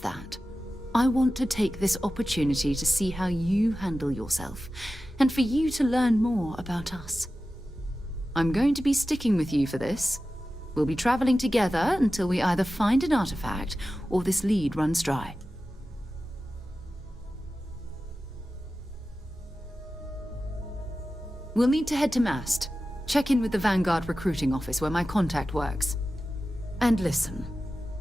just that. I want to take this opportunity to see how you handle yourself, and for you to learn more about us. I'm going to be sticking with you for this. We'll be traveling together until we either find an artifact or this lead runs dry. We'll need to head to Mast. Check in with the Vanguard recruiting office where my contact works. And listen,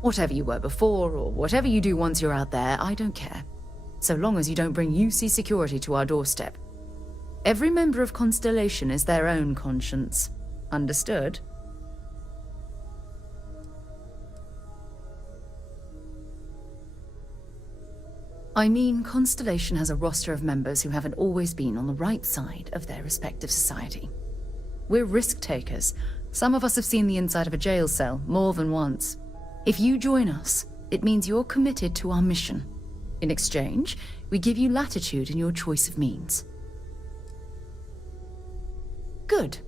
whatever you were before or whatever you do once you're out there, I don't care. So long as you don't bring UC security to our doorstep. Every member of Constellation is their own conscience. Understood? I mean, Constellation has a roster of members who haven't always been on the right side of their respective society. We're risk takers. Some of us have seen the inside of a jail cell more than once. If you join us, it means you're committed to our mission. In exchange, we give you latitude in your choice of means. Good.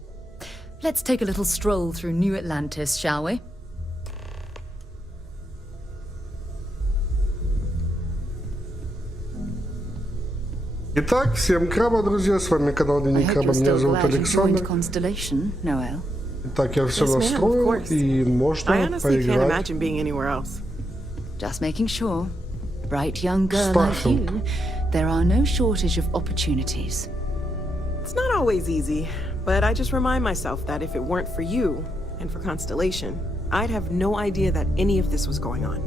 Let's take a little stroll through New Atlantis, shall we? Итак, всем краба, друзья, с вами канал Видеокарта, меня зовут Александр. Итак, я все настроил, и можно поиграть. Just making sure. Bright young girl like you, there are no shortage of opportunities. It's not always easy, but I just remind myself that if it weren't for you and for Constellation, I'd have no idea that any of this was going on.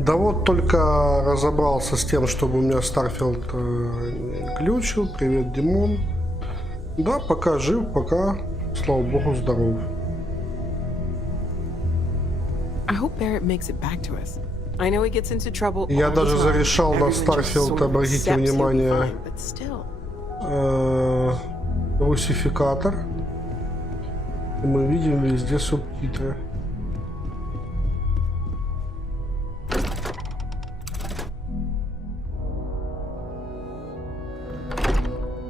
Да вот только разобрался с тем, чтобы у меня Starfield глючил. Привет, Димон. Да, пока жив, пока, слава богу, здоров. Я даже зарешал на Starfield, обратите внимание, русификатор. И мы видим везде субтитры.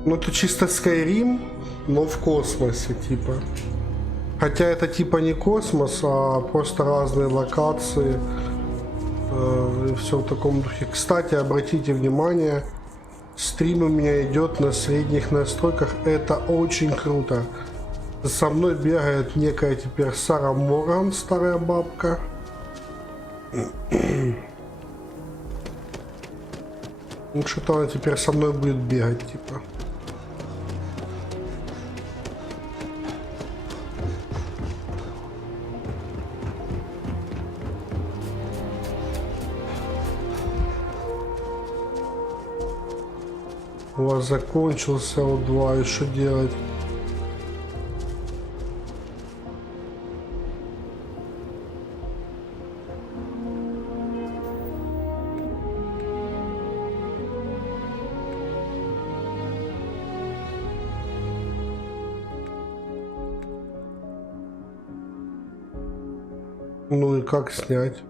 Ну это чисто Skyrim, но в космосе типа. Хотя это типа не космос, а просто разные локации. И все в таком духе. Кстати, обратите внимание, стрим у меня идет на средних настройках. Это очень круто. Со мной бегает некая теперь Сара Морган, старая бабка. Ну что-то она теперь со мной будет бегать, типа. У вас закончился О2, и что делать? Ну и как снять?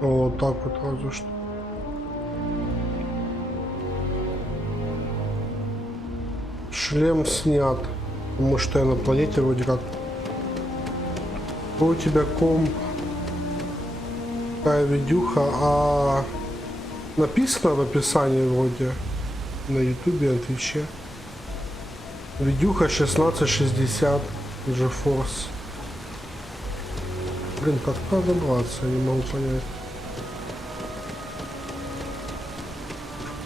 Вот так вот разве что. Шлем снят, потому что я на планете вроде как. У тебя комп, такая видюха, а написано в описании вроде на ютубе, на твиче. Видюха 1660 Geforce. Блин, как надо добраться, я не могу понять.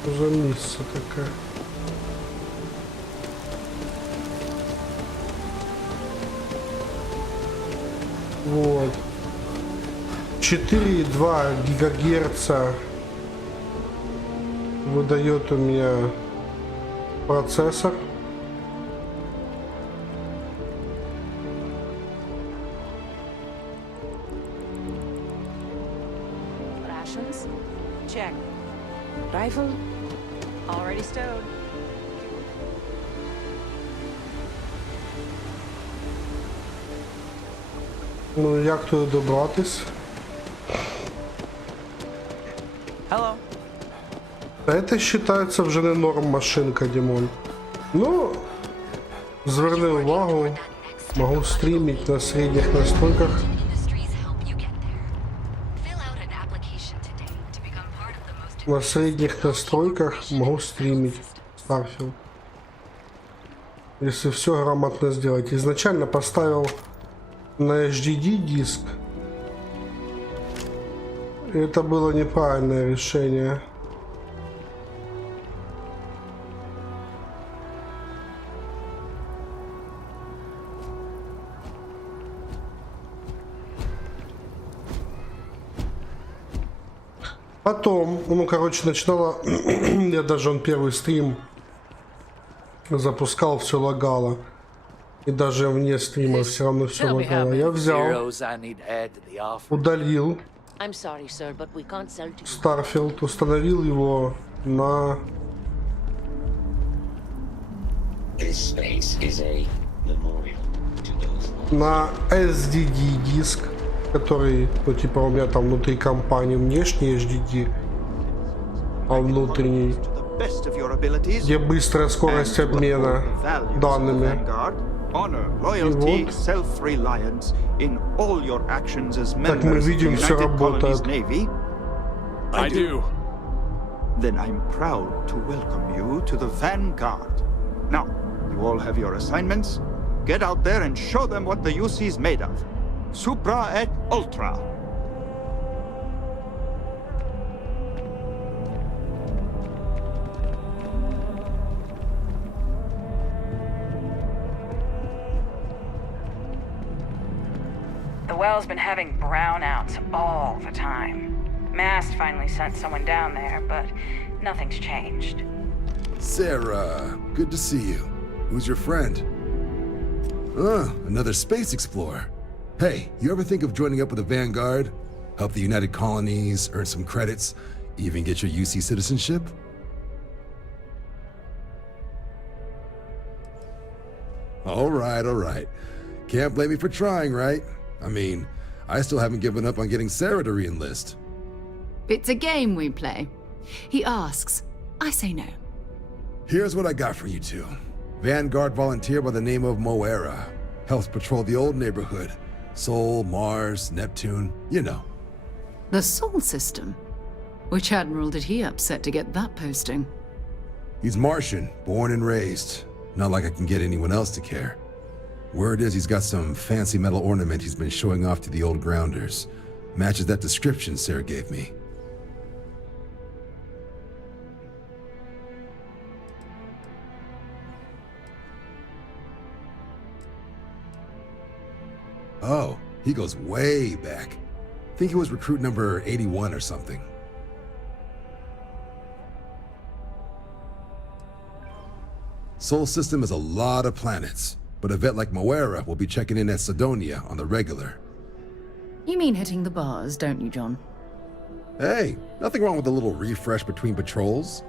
За мисса такая. Вот. 4,2 гигагерца выдает у меня процессор. Check. Rifle already stowed. Ну як туди добратись? Hello. Це вважається вже не норм машинка, Дімон. Ну, зверни увагу, можу стрімити на середніх настройках. На средних настройках могу стримить Starfield. Если все грамотно сделать. Изначально поставил на HDD диск. Это было неправильное решение. Потом, ну, короче, начинала, я даже он первый стрим запускал, все лагало. И даже вне стрима все равно все лагало. Я взял, удалил Starfield, установил его на SDD диск, который, ну, типа у меня там внутри компании внешний HDD, а внутренний, где быстрая скорость обмена данными. Так мы видим, все работает. I do. Then I'm proud to welcome you to the Vanguard. Now, you all have your assignments. Get out there and show them what the UC is made of. Supra et Ultra. The well's been having brownouts all the time. Mast finally sent someone down there, but nothing's changed. Sarah, good to see you. Who's your friend? Another space explorer. Hey, you ever think of joining up with the Vanguard? Help the United Colonies, earn some credits, even get your UC citizenship? All right. Can't blame me for trying, right? I mean, I still haven't given up on getting Sarah to re-enlist. It's a game we play. He asks, I say no. Here's what I got for you two. Vanguard volunteer by the name of Moira. Helps patrol the old neighborhood. Sol, Mars, Neptune, you know. The Sol system? Which admiral did he upset to get that posting? He's Martian, born and raised. Not like I can get anyone else to care. Word is he's got some fancy metal ornament he's been showing off to the old grounders. Matches that description Sarah gave me. Oh, he goes way back. Think he was recruit number 81 or something. Sol system is a lot of planets, but a vet like Moira will be checking in at Sidonia on the regular. You mean hitting the bars, don't you, John? Hey, nothing wrong with a little refresh between patrols.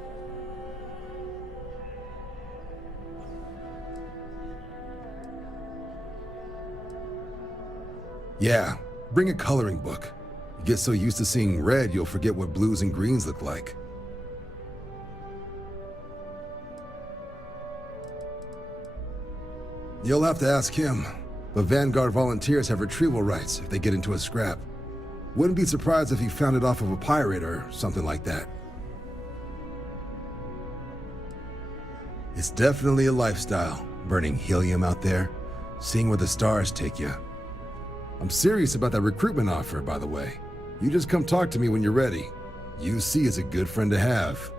Yeah, bring a coloring book. You get so used to seeing red, you'll forget what blues and greens look like. You'll have to ask him, but Vanguard volunteers have retrieval rights if they get into a scrap. Wouldn't be surprised if he found it off of a pirate or something like that. It's definitely a lifestyle, burning helium out there, seeing where the stars take you. I'm serious about that recruitment offer, by the way. You just come talk to me when you're ready. UC is a good friend to have.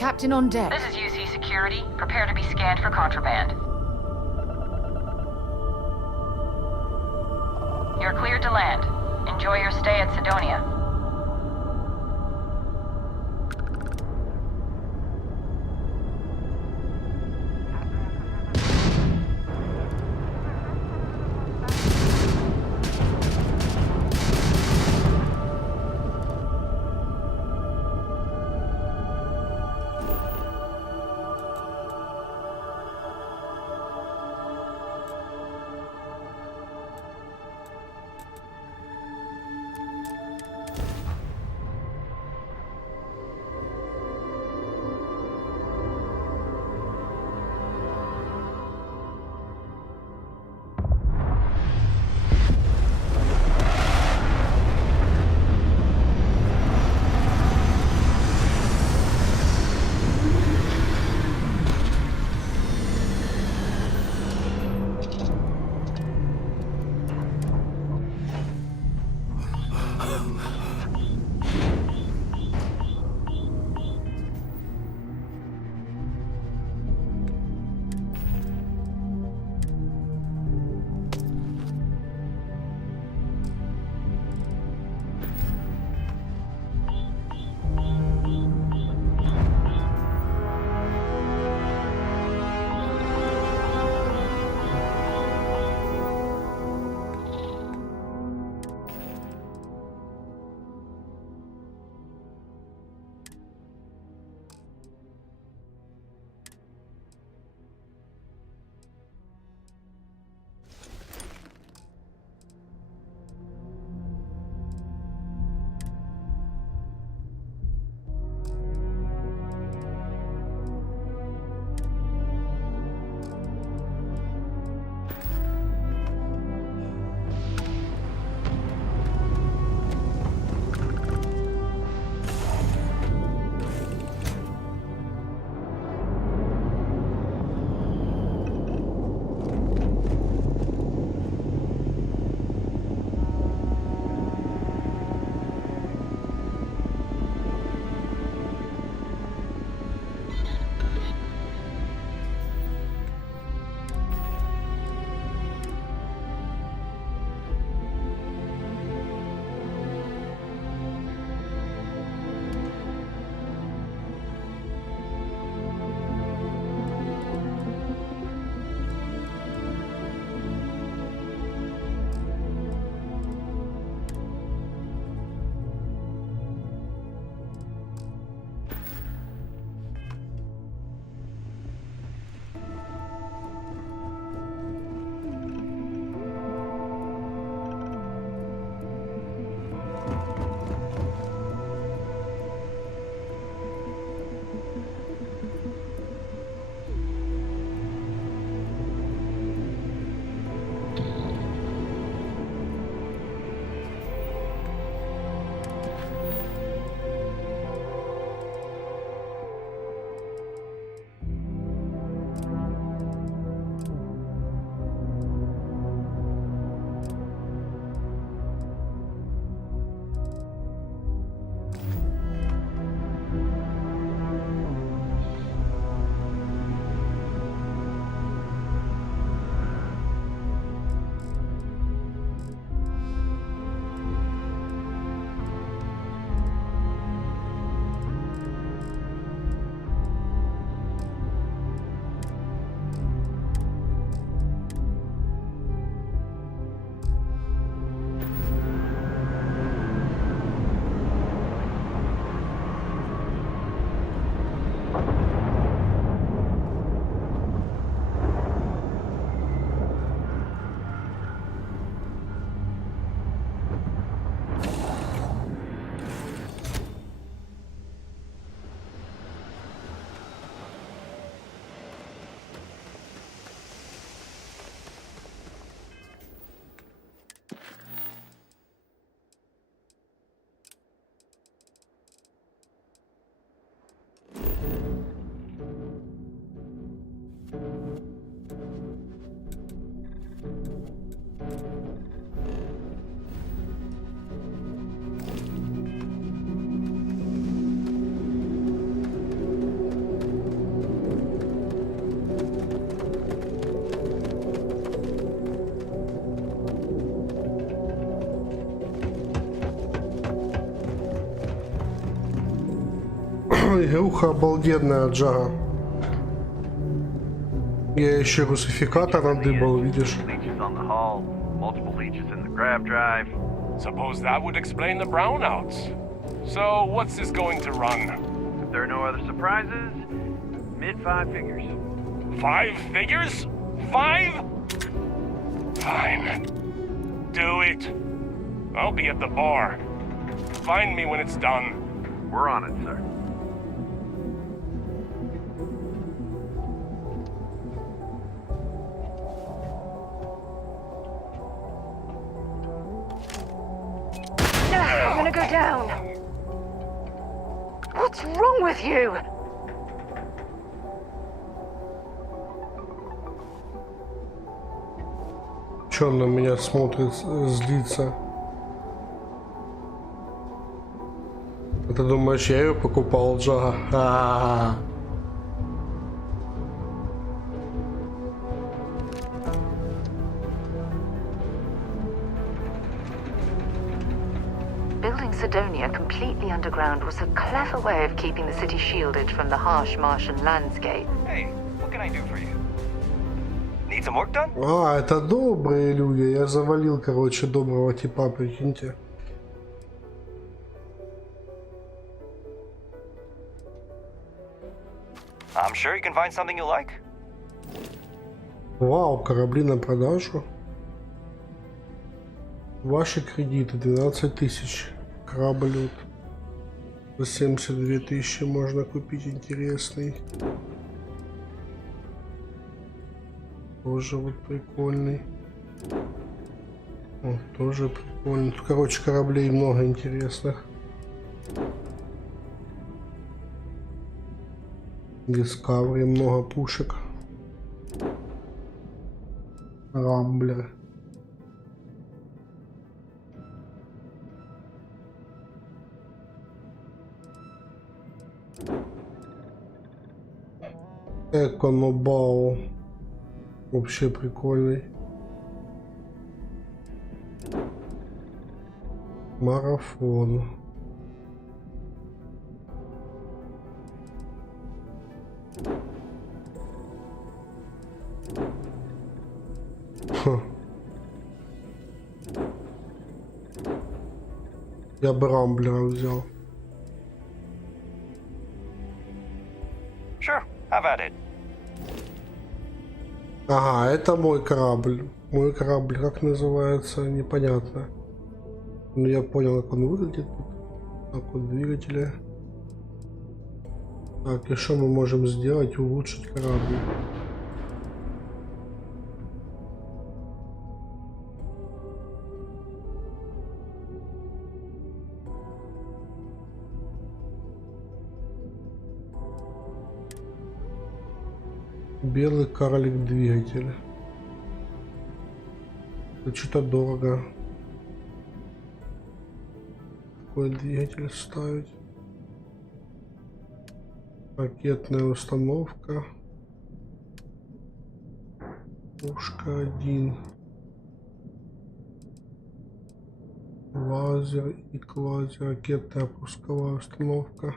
Captain on deck. This is UC Security. Prepare to be scanned for contraband. You're cleared to land. Enjoy your stay at Sidonia. игруха обалденная, Джага. Я еще русификатор надыбал, видишь? Suppose that would explain the brownouts. So, what's this going to run? If there are no other surprises, mid-five figures. 5 figures? 5? Fine. Do it. I'll be at the bar. Find me when it's done. We're on it, sir. I'm gonna go down. What's wrong with you? Че он на меня смотрит, злится? А ты думаешь, я ее покупал, Джага? А-а-а. Building Sidonia completely underground was a clever way of keeping the city shielded from the harsh Martian landscape. Hey, what can I do for you? Need some work done? А, это добрые люди. Я завалил, короче, доброго типа, прикиньте. I'm sure you can find something you like. Вау, корабли на продажу. Ваши кредиты 12 тысяч. Корабль вот за 72 тысячи можно купить интересный. Тоже вот прикольный. О, тоже прикольный. Тут, короче, кораблей много интересных. Discovery, много пушек. Рамблер. Эконобау. Вообще прикольный. Марафон. Ха. Я бы Рамблера взял. Sure, have at it. Ага, это мой корабль. Мой корабль, как называется, непонятно. Но я понял, как он выглядит. Так вот, двигатели. Так, и что мы можем сделать? Улучшить корабль. Белый карлик двигателя. Это что-то дорого. Какой двигатель ставить? Ракетная установка. Пушка 1. Лазер и квази. Ракетная пусковая установка.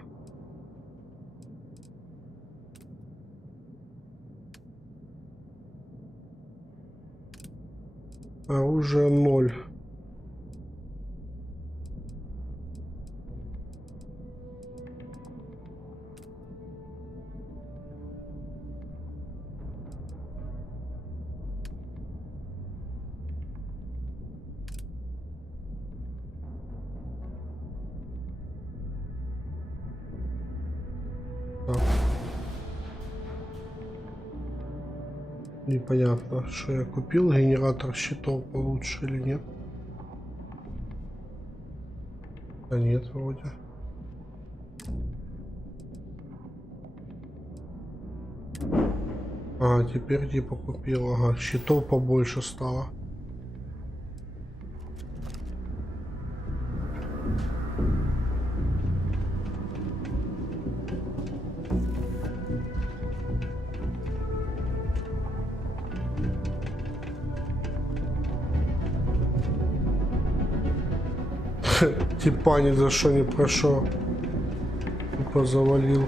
Оружие 0. Так. Непонятно, что я купил. Генератор щитов получше или нет? Да нет, вроде. А, теперь типа купил. Ага, щитов побольше стало. Типа ни за что не прошел. тупо завалил.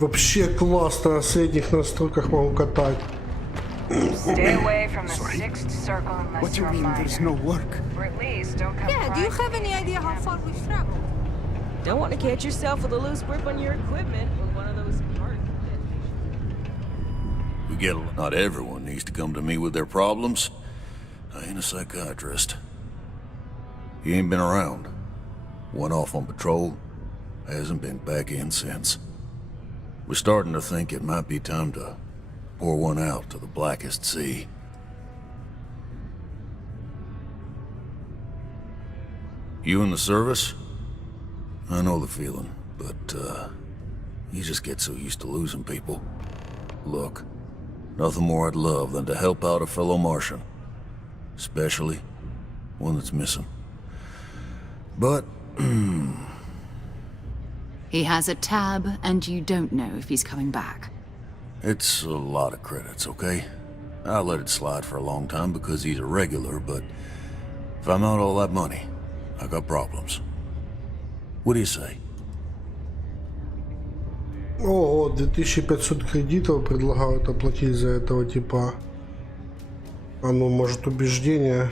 Вообще классно, на средних настройках могу катать. Stay away from the sixth circle unless What do you you're a mean minor. there's no work? Or at least don't come Yeah, do you crying. have any idea how far we've traveled? Don't want to catch yourself with a loose grip on your equipment with one of those hard We get a lot. Not everyone needs to come to me with their problems. I ain't a psychiatrist. He ain't been around. Went off on patrol. Hasn't been back in since. We're starting to think it might be time to pour one out to the blackest sea. You in the service? I know the feeling, but, you just get so used to losing people. Look, nothing more I'd love than to help out a fellow Martian. Especially one that's missing. But, He has a tab, and you don't know if he's coming back. it's a lot of credits, okay? I let it slide for a long time because he's a regular, but if I'm out all that money, I got problems. What do you say? О, 2500 кредитов предлагают оплатить за этого типа. А ну, может, убеждение.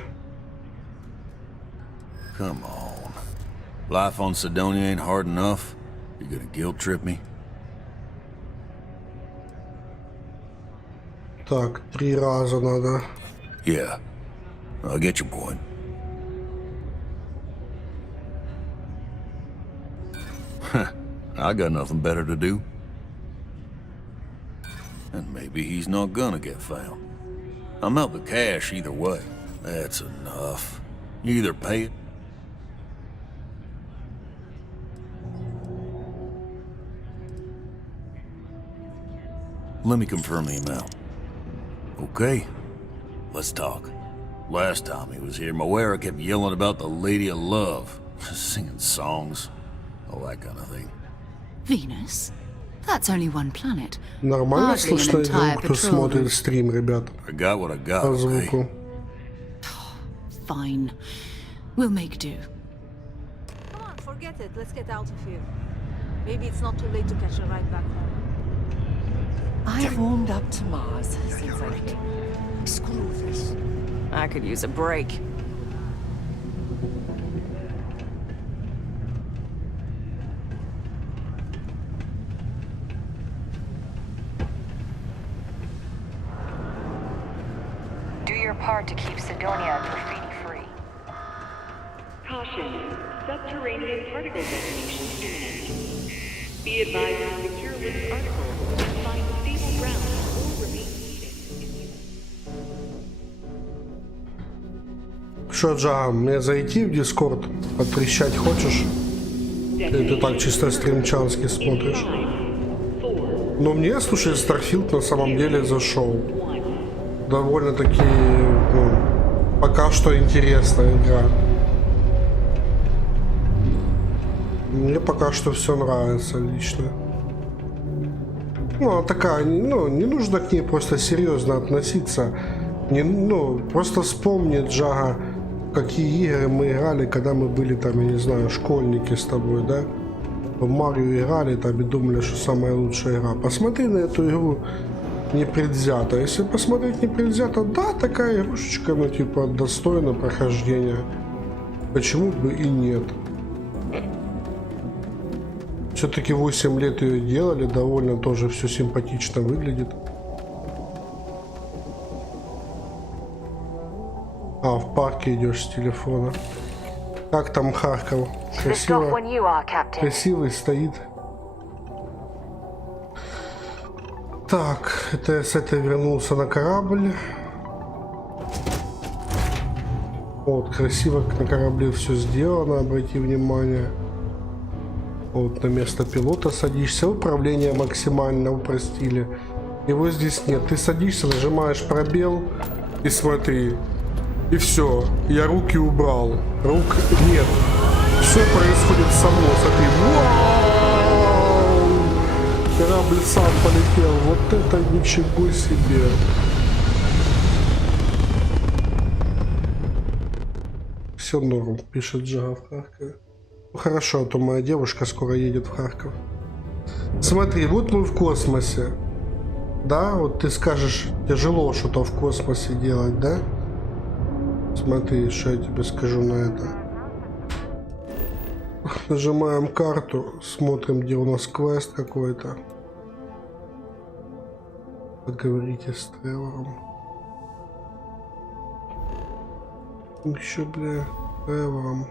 Come on. Life on Sidonia ain't hard enough. You gonna guilt trip me? Так, 3 раза надо. Yeah, I get your point. I got nothing better to do. And maybe he's not gonna get found. I'm out the cash either way. That's enough. You either pay it. Let me confirm the amount. Okay, let's talk. Last time he was here, Moira kept yelling about the Lady of Love, singing songs, all that kind of thing. Venus? That's only one planet. Нормально Hardly an слышно entire игру, кто patrol. смотрит стрим, ребят, I got what I got, по okay? звуку. Fine. We'll make do. Come on, forget it. Let's get out of here. Maybe it's not too late to catch a ride back home. I've warmed up to Mars since I came. Screw this. I could use a break. Do your part to keep Sidonia graffiti-free. Caution. Subterranean particle detonation imminent. Be advised to secure this article and find stable ground or remain seated. Что, Джага, мне зайти в дискорд? Потрещать хочешь? Или ты так чисто стримчански смотришь? Но мне, слушай, Starfield на самом деле зашел. Довольно-таки, ну, пока что интересная игра. Мне пока что все нравится лично. Ну, она такая, ну, не нужно к ней просто серьезно относиться. Не, ну, просто вспомни, Джага, какие игры мы играли, когда мы были там, я не знаю, школьники с тобой, да? В Марио играли там и думали, что самая лучшая игра. Посмотри на эту игру непредвзято. Если посмотреть непредвзято, да, такая игрушечка, ну, типа, достойна прохождения. Почему бы и нет? Все-таки 8 лет ее делали, довольно тоже все симпатично выглядит. А, в парке идешь с телефона. Как там Харьков? Красиво. Красивый стоит. Так, это я с этой вернулся на корабль. Вот, красиво на корабле все сделано, обрати внимание. Вот на место пилота садишься, управление максимально упростили. Его здесь нет. Ты садишься, нажимаешь пробел и смотри. И все, я руки убрал. Рук нет. Все происходит само. Смотри. Вау! Корабль сам полетел. Вот это ничего себе. Все норм, пишет Джага в Харькове. Ну хорошо, а то моя девушка скоро едет в Харьков. Смотри, вот мы в космосе. Да, вот ты скажешь, тяжело что-то в космосе делать, да? Смотри, что я тебе скажу на это. Нажимаем карту, смотрим, где у нас квест какой-то. Поговорите с Тревором. Еще, бля, Тревором.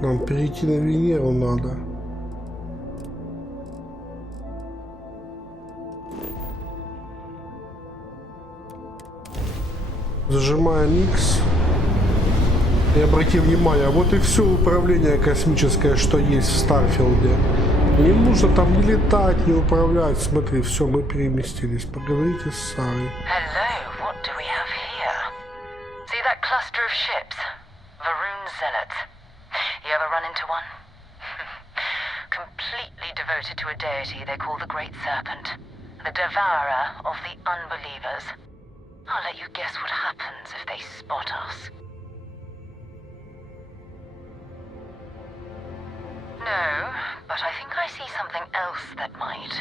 Нам перейти на Венеру надо. Зажимаем X. И обрати внимание, вот и все управление космическое, что есть в Старфилде. Не нужно там не летать, не управлять. Смотри, все, мы переместились. Поговорите с Сарой. Hello, what do we have here? See that cluster of ships? Varun Zealots. You ever run into one? Completely devoted to a deity they call the Great Serpent. The devourer of the unbelievers. I'll let you guess what happens if they spot us. No, but I think I see something else that might.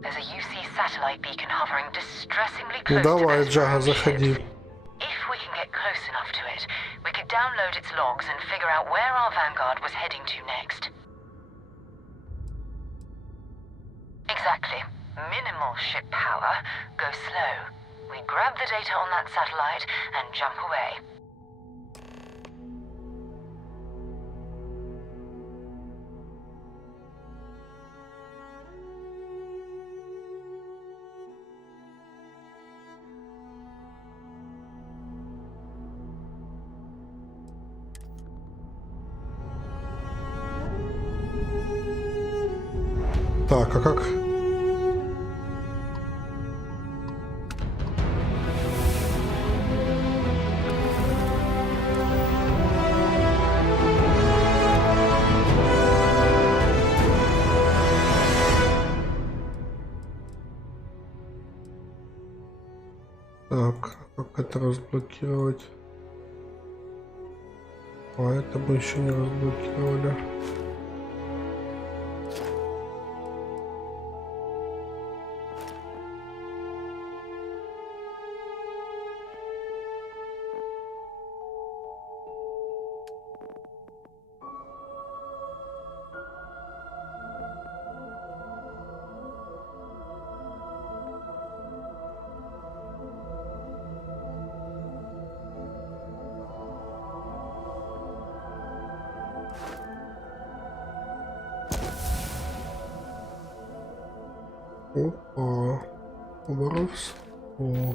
There's a UC satellite beacon hovering distressingly close to Давай, those Джага, ships. заходи. If we can get close enough to it, we could download its logs and figure out where our vanguard was heading to next. Exactly. Minimal ship power, go slow. We grab the data on that satellite and jump away. Так, а как? Так, как это разблокировать? А это мы еще не разблокировали. Опа, убраться. О.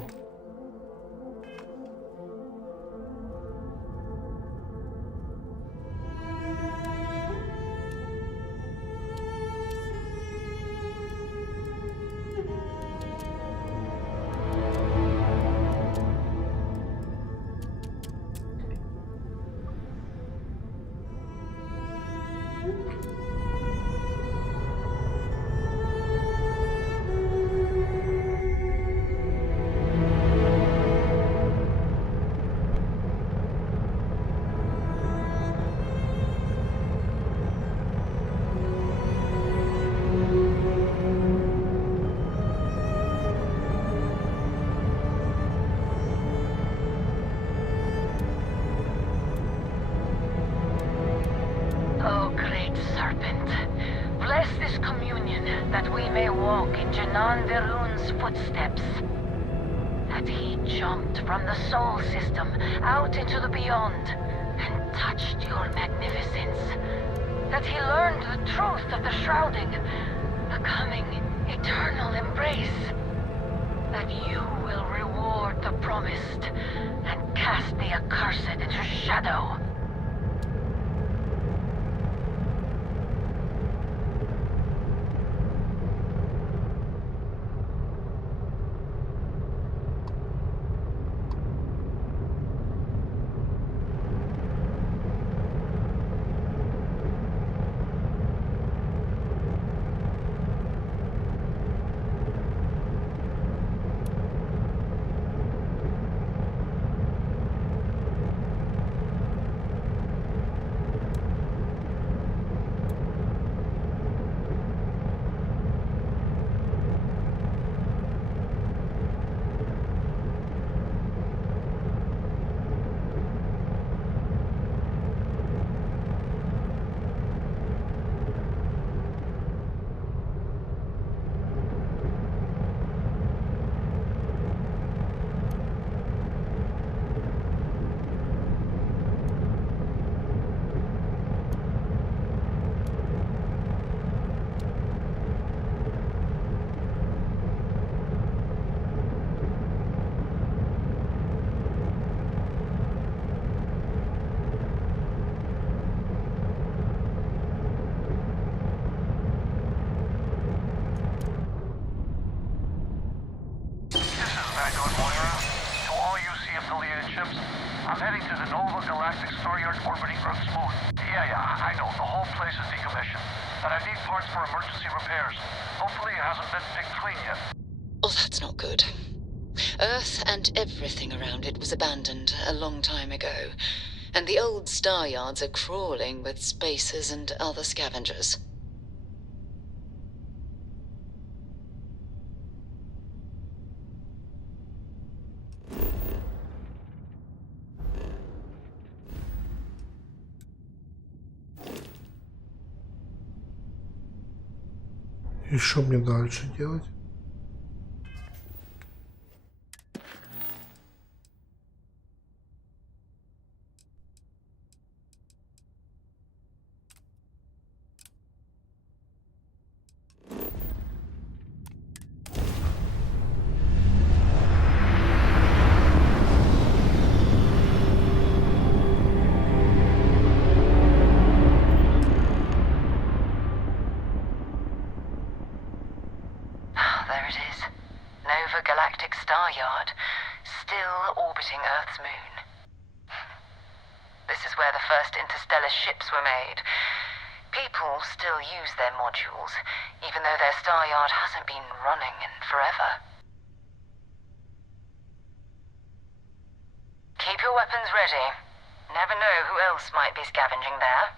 Oh, great serpent, bless this communion that we may walk in Janan Verun's footsteps. That he jumped from the soul system out into the beyond and touched your magnificence. That he learned the truth of the shrouding, the coming eternal embrace. That you will reward the promised and cast the accursed into shadow. I'm heading to the Nova Galactic Staryard orbiting Earth's moon. Yeah, I know. The whole place is decommissioned. And I need parts for emergency repairs. Hopefully it hasn't been picked clean yet. Oh, that's not good. Earth and everything around it was abandoned a long time ago, and the old star yards are crawling with spacers and other scavengers. И что мне дальше делать? Ships were made. People still use their modules, even though their star yard hasn't been running in forever. Keep your weapons ready. Never know who else might be scavenging there.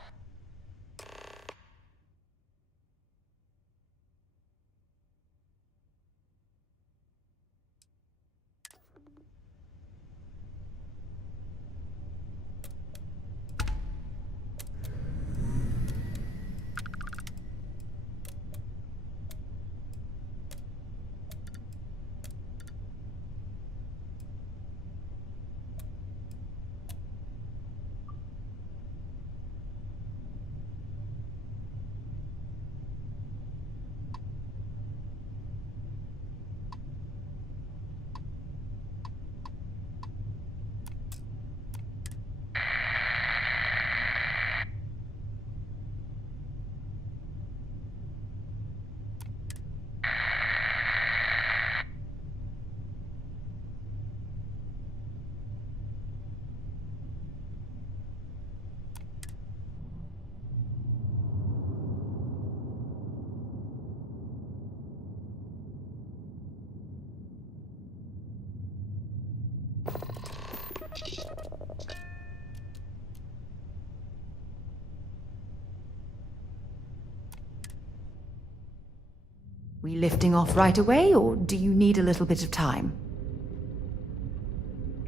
We lifting off right away, or do you need a little bit of time?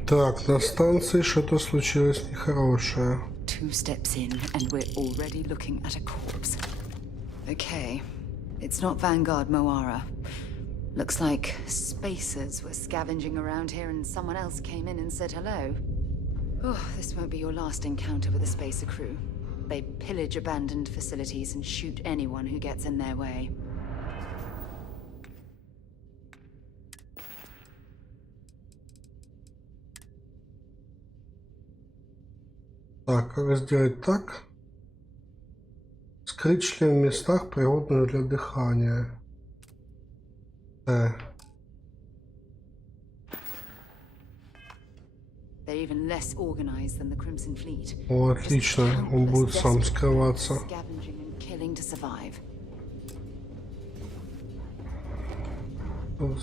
Так, на станции что-то случилось нехорошее. 2 steps in, and we're already looking at a corpse. Okay, it's not Vanguard Moara. Looks like spacers were scavenging around here and someone else came in and said hello. Oh, this won't be your last encounter with a spacer crew. They pillage abandoned facilities and shoot anyone who gets in their way. Так, как сделать так? Скрыть шлем в местах, пригодных для дыхания. They're even less organized than the Crimson Fleet. О, отлично, он будет сам скрываться. Scavenging and killing to survive.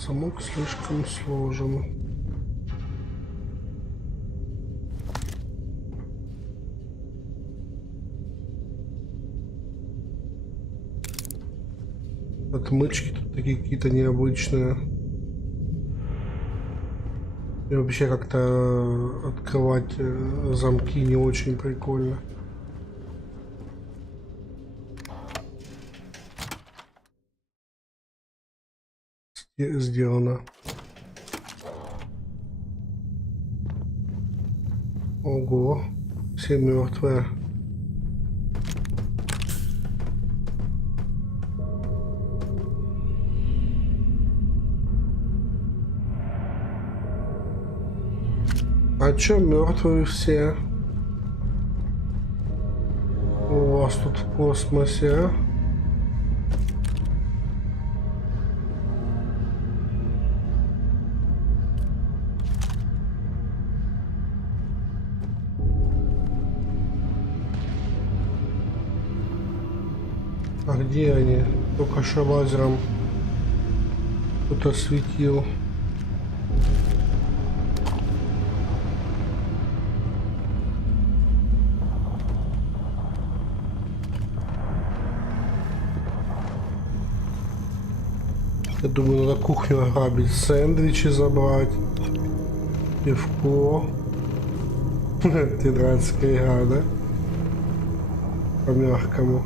Замок слишком сложен. Отмычки тут такие какие-то необычные. И вообще как-то открывать замки не очень прикольно. Сделано. Ого, все мертвые. А чё мертвые все? У вас тут в космосе, а? где они? Только что лазером кто-то светил. Я думаю, надо кухню ограбить, сэндвичи забрать, пивко. Тетрадская игра, да? По-мягкому.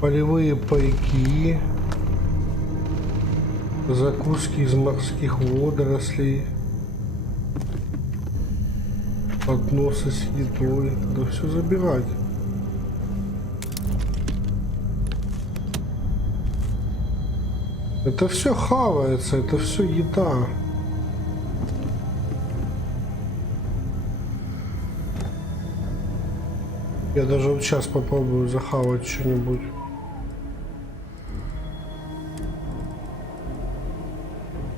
Полевые пайки. Закуски из морских водорослей. Подносы с едой. Надо все забирать. Это все хавается, это все еда. Я даже вот сейчас попробую захавать что-нибудь.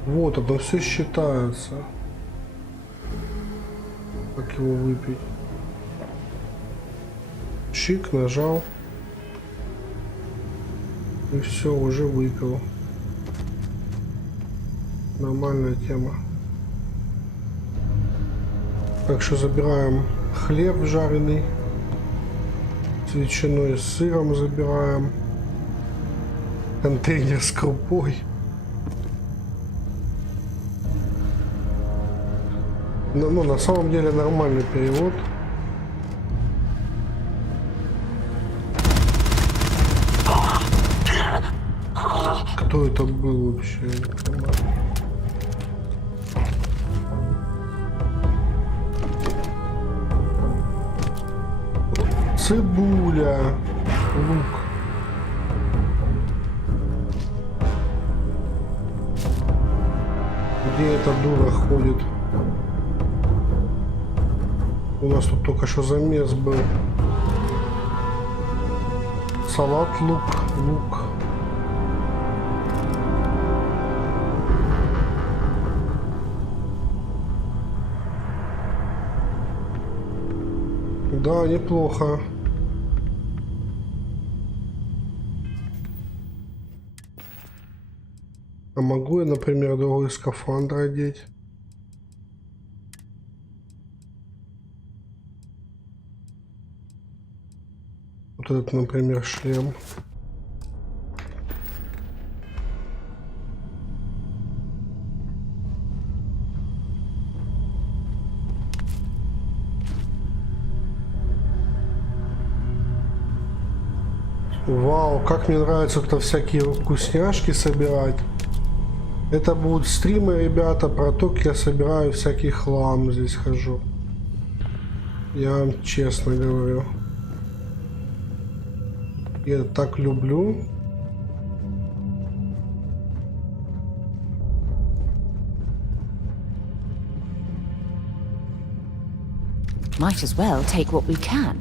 Вот, оно все считается. Как его выпить? Чик, нажал. И все, уже выпил. Нормальная тема. Так что забираем хлеб жареный. С ветчиной, с сыром забираем. Контейнер с крупой. Ну, на самом деле нормальный перевод. Кто это был вообще? Цибуля, лук. Где эта дура ходит? У нас тут только что замес был. Салат, лук. Да, неплохо. А могу я, например, другой скафандр одеть? Вот этот, например, шлем. Вау, как мне нравится тут всякие вкусняшки собирать. Это будут стримы, ребята, про то, как я собираю всякий хлам, здесь хожу. Я вам честно говорю. Я так люблю. Might as well take what we can.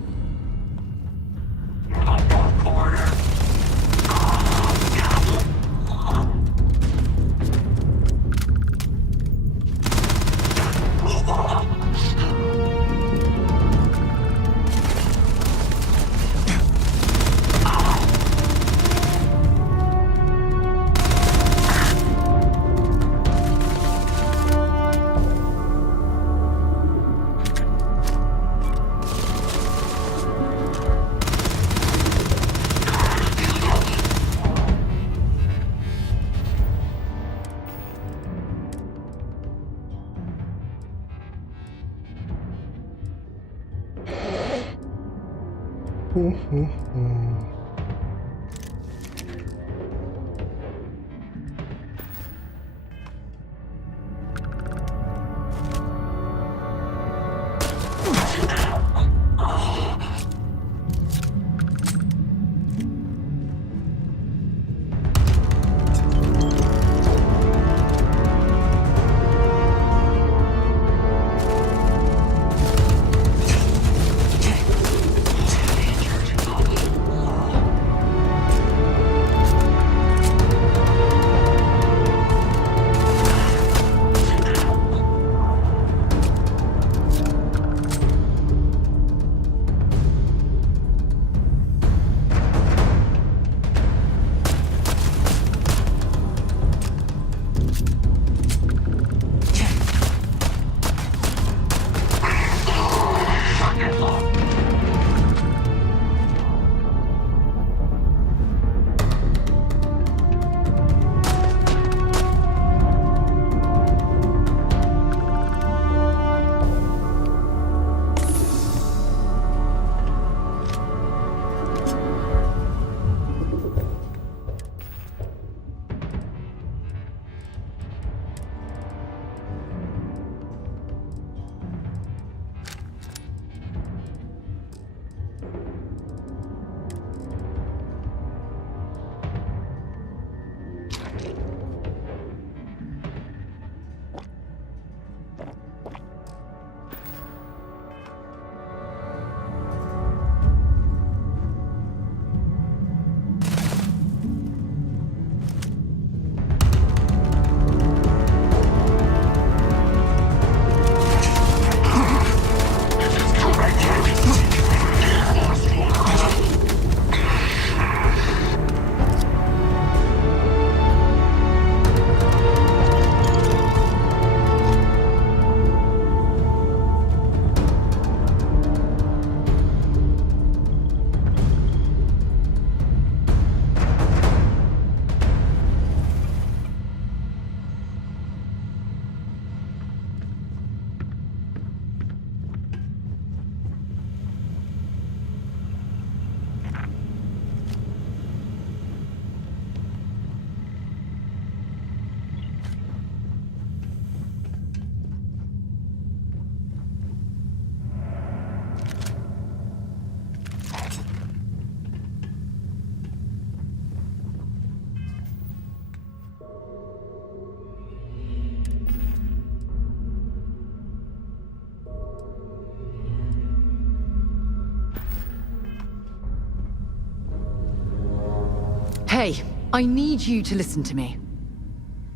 I need you to listen to me.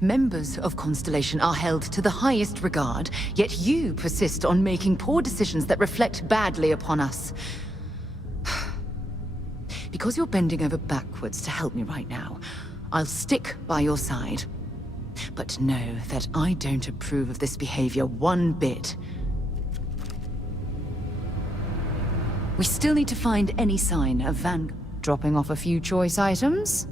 Members of Constellation are held to the highest regard, yet you persist on making poor decisions that reflect badly upon us. Because you're bending over backwards to help me right now, I'll stick by your side. But know that I don't approve of this behavior one bit. We still need to find any sign of Van dropping off a few choice items.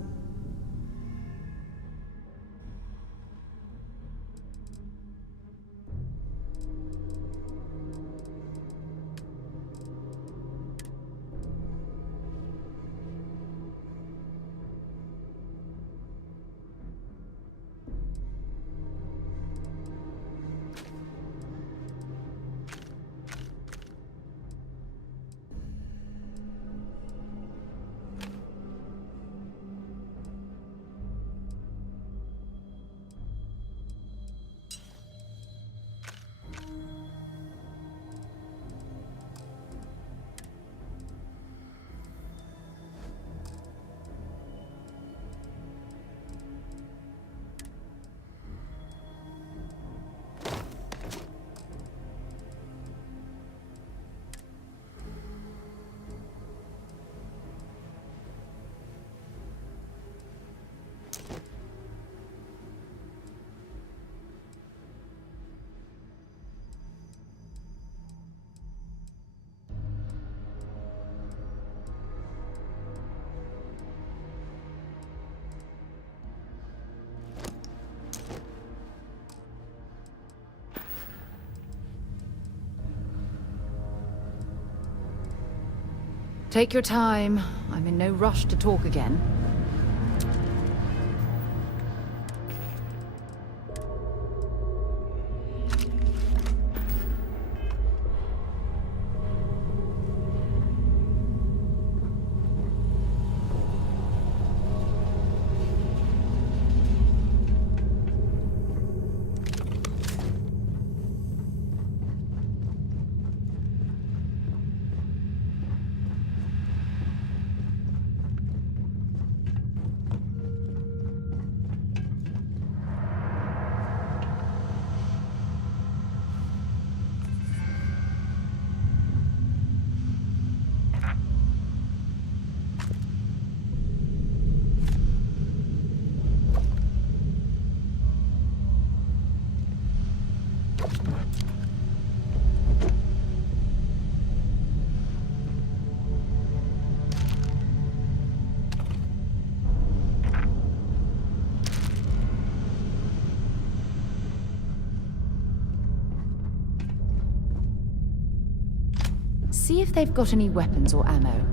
Take your time. I'm in no rush to talk again. See if they've got any weapons or ammo.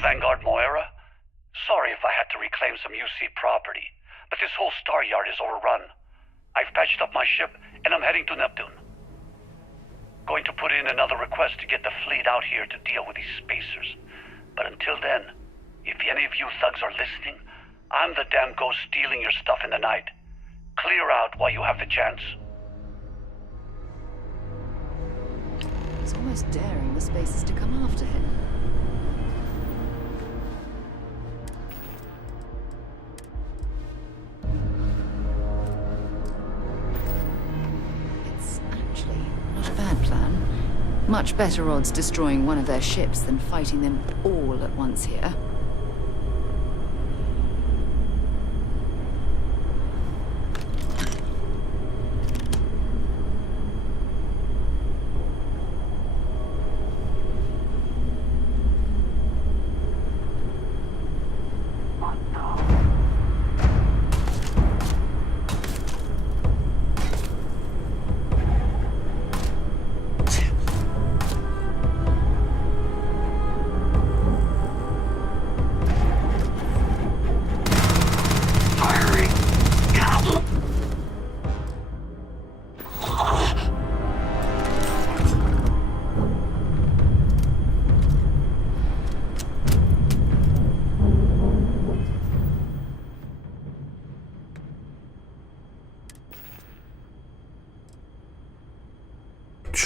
Vanguard Moira. Sorry if I had to reclaim some UC property, but this whole star yard is overrun. I've patched up my ship, and I'm heading to Neptune. Going to put in another request to get the fleet out here to deal with these spacers. But until then, if any of you thugs are listening, I'm the damn ghost stealing your stuff in the night. Clear out while you have the chance. He's almost daring the spacers to come after him. It's actually not a bad plan. Much better odds destroying one of their ships than fighting them all at once here.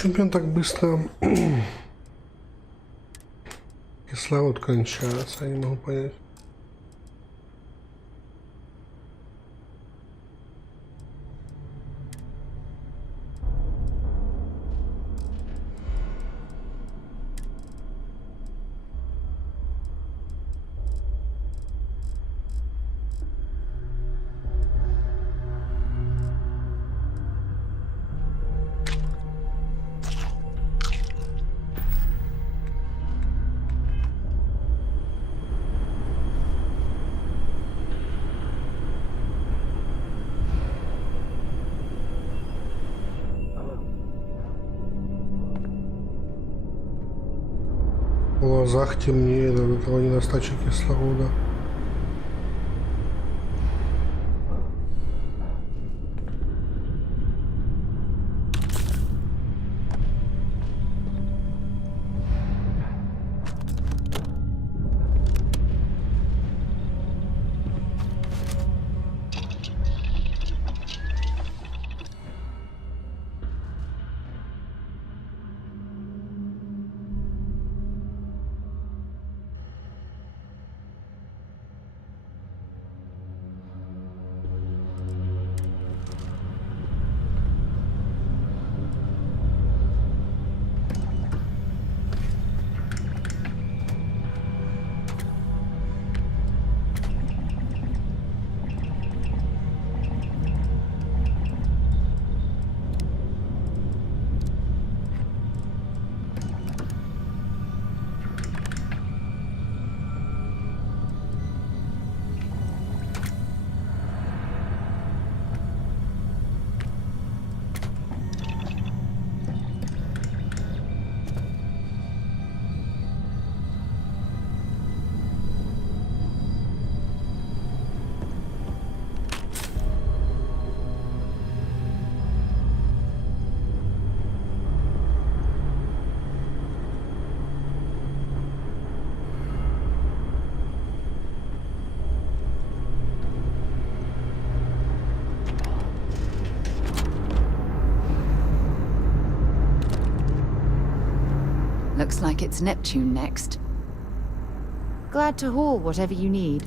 Почему так быстро кислород кончается? Я не могу понять. В глазах темнеет от этого недостачи кислорода. Looks like it's Neptune next. Glad to haul whatever you need.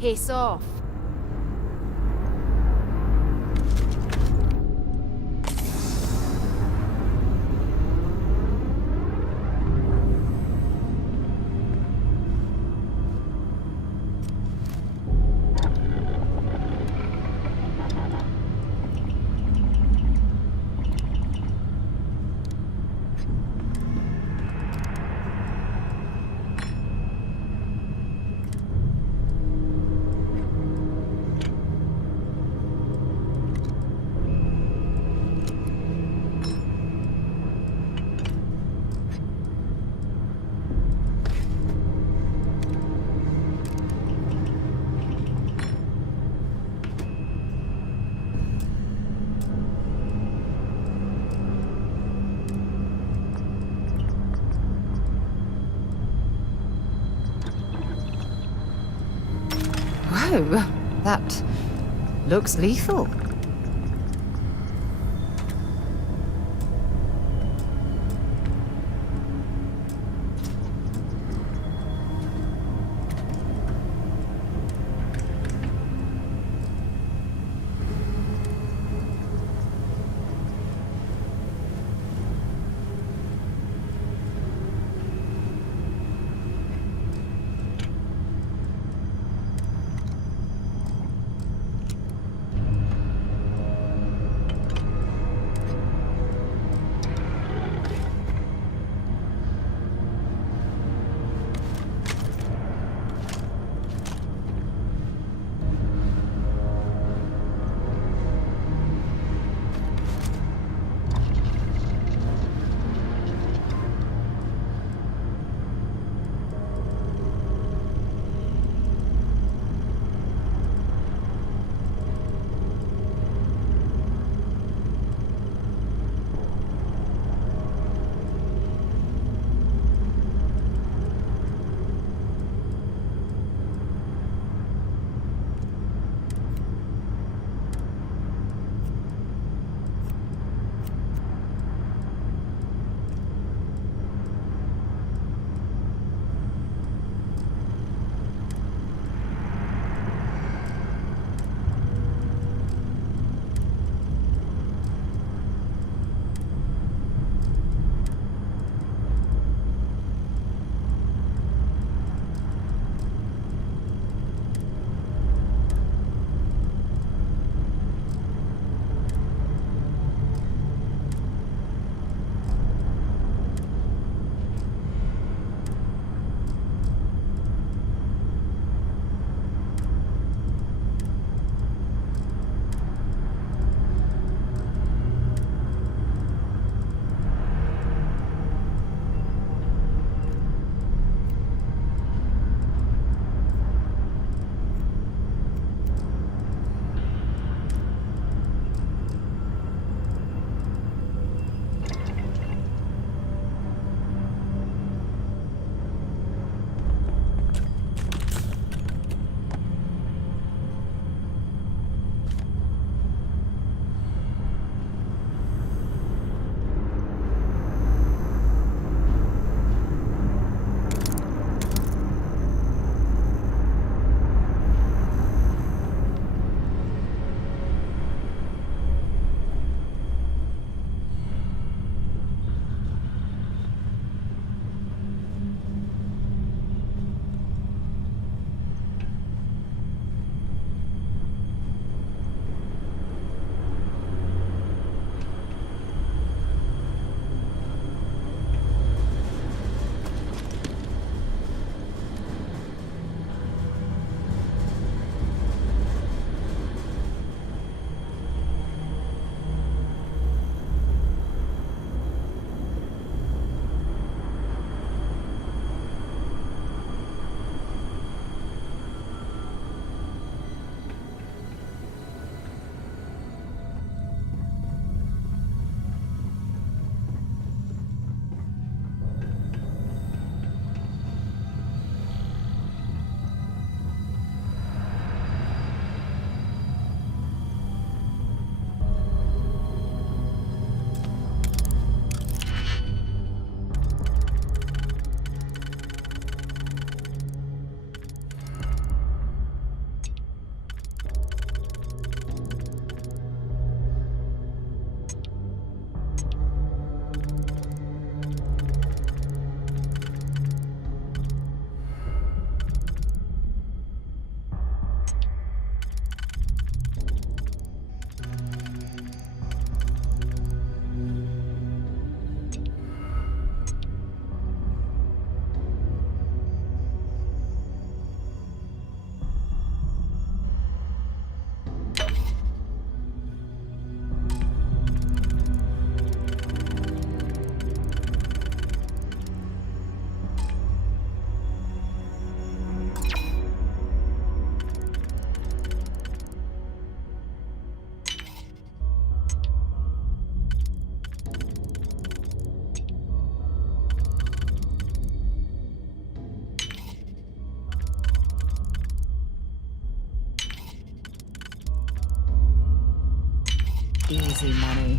Piss off. Whoa, that looks lethal. Easy money.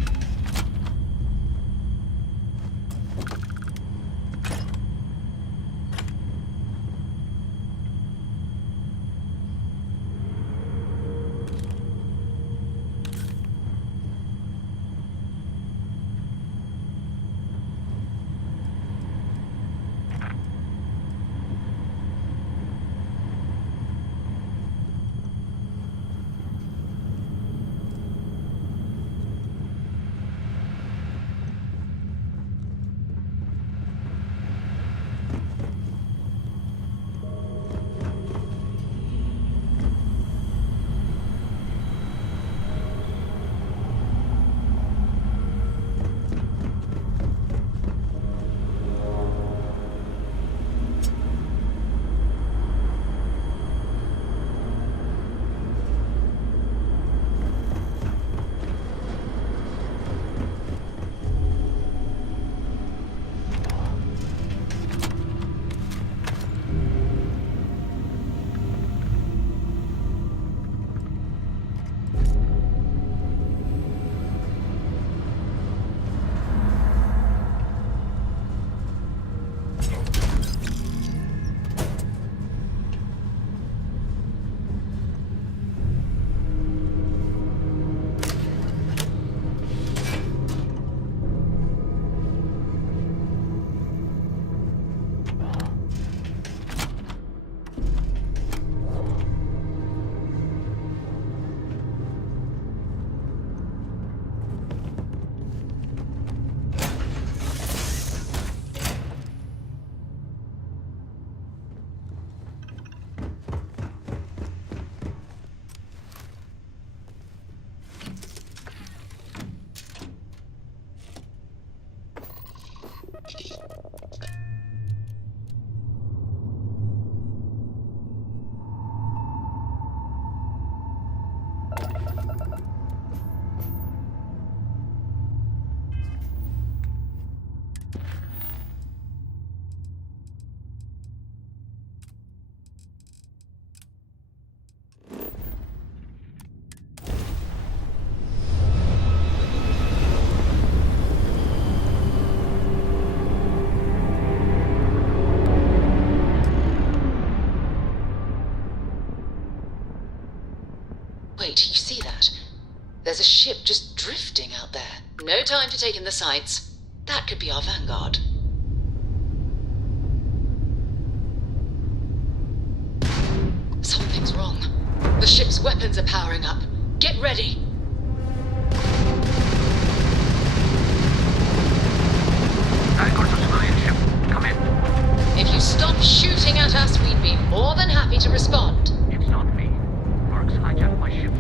Wait, you see that? There's a ship just drifting out there. No time to take in the sights. That could be our vanguard. Something's wrong. The ship's weapons are powering up. Get ready. I got a civilian ship. Come in. If you stop shooting at us, we'd be more than happy to respond. It's not me. Mercs hijacked my ship.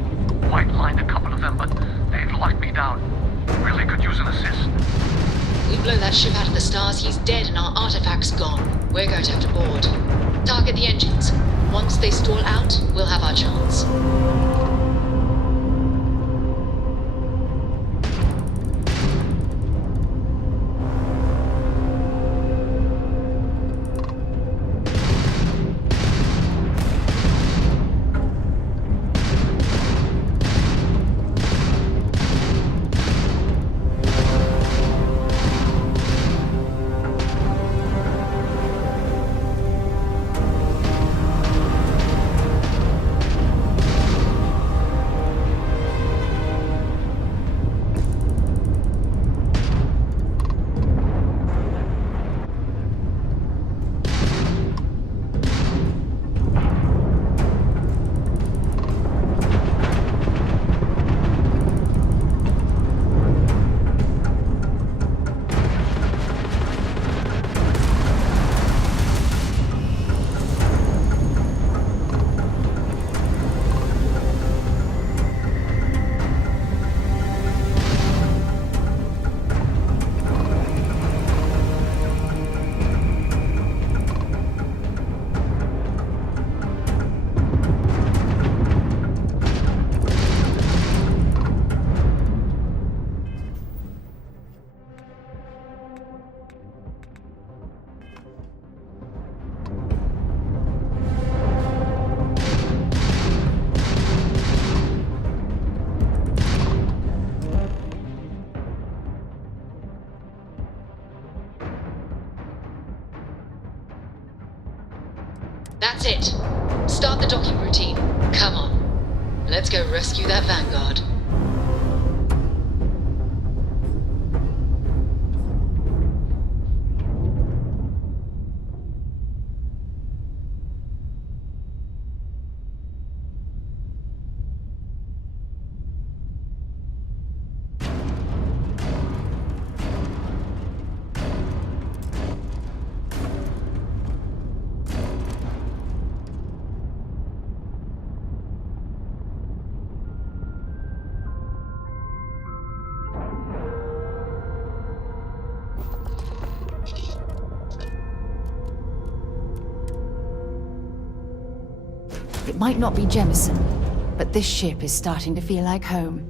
White-lined a couple of them, but they've locked me down. Really could use an assist. We blow that ship out of the stars, he's dead and our artifact's gone. We're going to have to board. Target the engines. Once they stall out, we'll have our chance. That's it. Start the docking routine. Come on. Let's go rescue that Vanguard. It might not be Jemison, but this ship is starting to feel like home.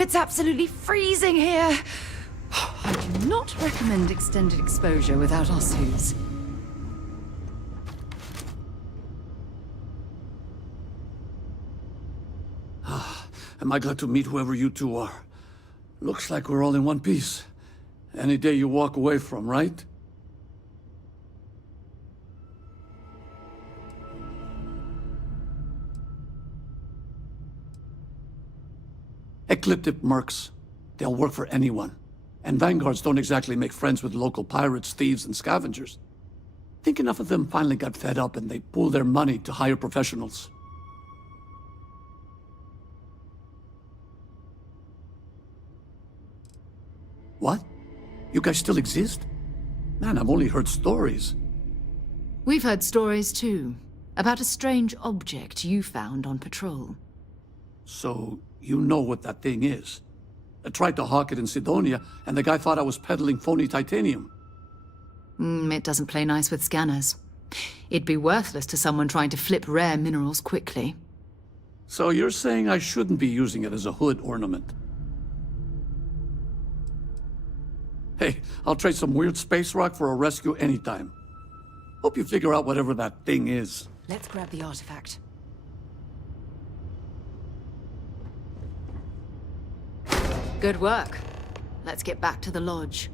It's absolutely freezing here. I do not recommend extended exposure without Osu's. Am I glad to meet whoever you two are? Looks like we're all in one piece. Any day you walk away from, right? Ecliptic mercs. They'll work for anyone. And vanguards don't exactly make friends with local pirates, thieves, and scavengers. Think enough of them finally got fed up and they pooled their money to hire professionals. What? You guys still exist? Man, I've only heard stories. We've heard stories too, about a strange object you found on patrol. So, you know what that thing is? I tried to hawk it in Sidonia, and the guy thought I was peddling phony titanium. It doesn't play nice with scanners. It'd be worthless to someone trying to flip rare minerals quickly. So you're saying I shouldn't be using it as a hood ornament? Hey, I'll trade some weird space rock for a rescue anytime. Hope you figure out whatever that thing is. Let's grab the artifact. Good work. Let's get back to the lodge.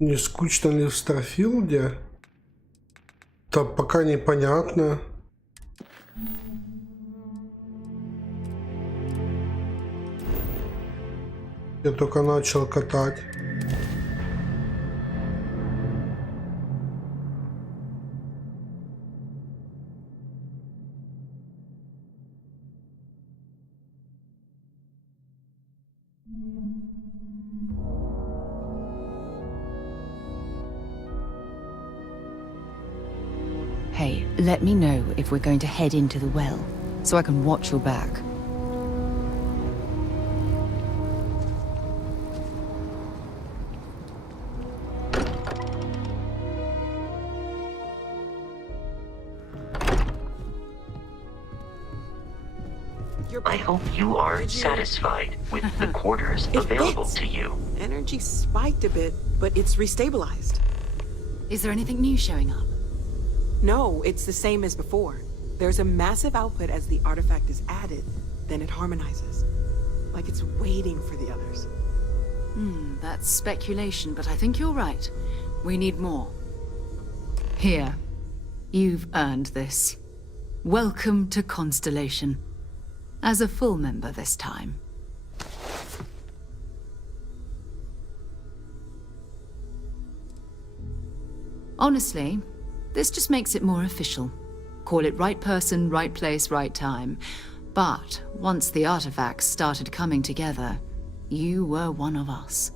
Не скучно ли в Старфилде? Да пока непонятно. Я только начал катать. Hey, let me know if we're going to head into the well, so I can watch your back. I hope you are satisfied with the quarters available to you. Energy spiked a bit, but it's restabilized. Is there anything new showing up? No, it's the same as before. There's a massive output as the artifact is added, then it harmonizes. Like it's waiting for the others. That's speculation, but I think you're right. We need more. Here. You've earned this. Welcome to Constellation. As a full member this time. Honestly, this just makes it more official. Call it right person, right place, right time. But once the artifacts started coming together, you were one of us.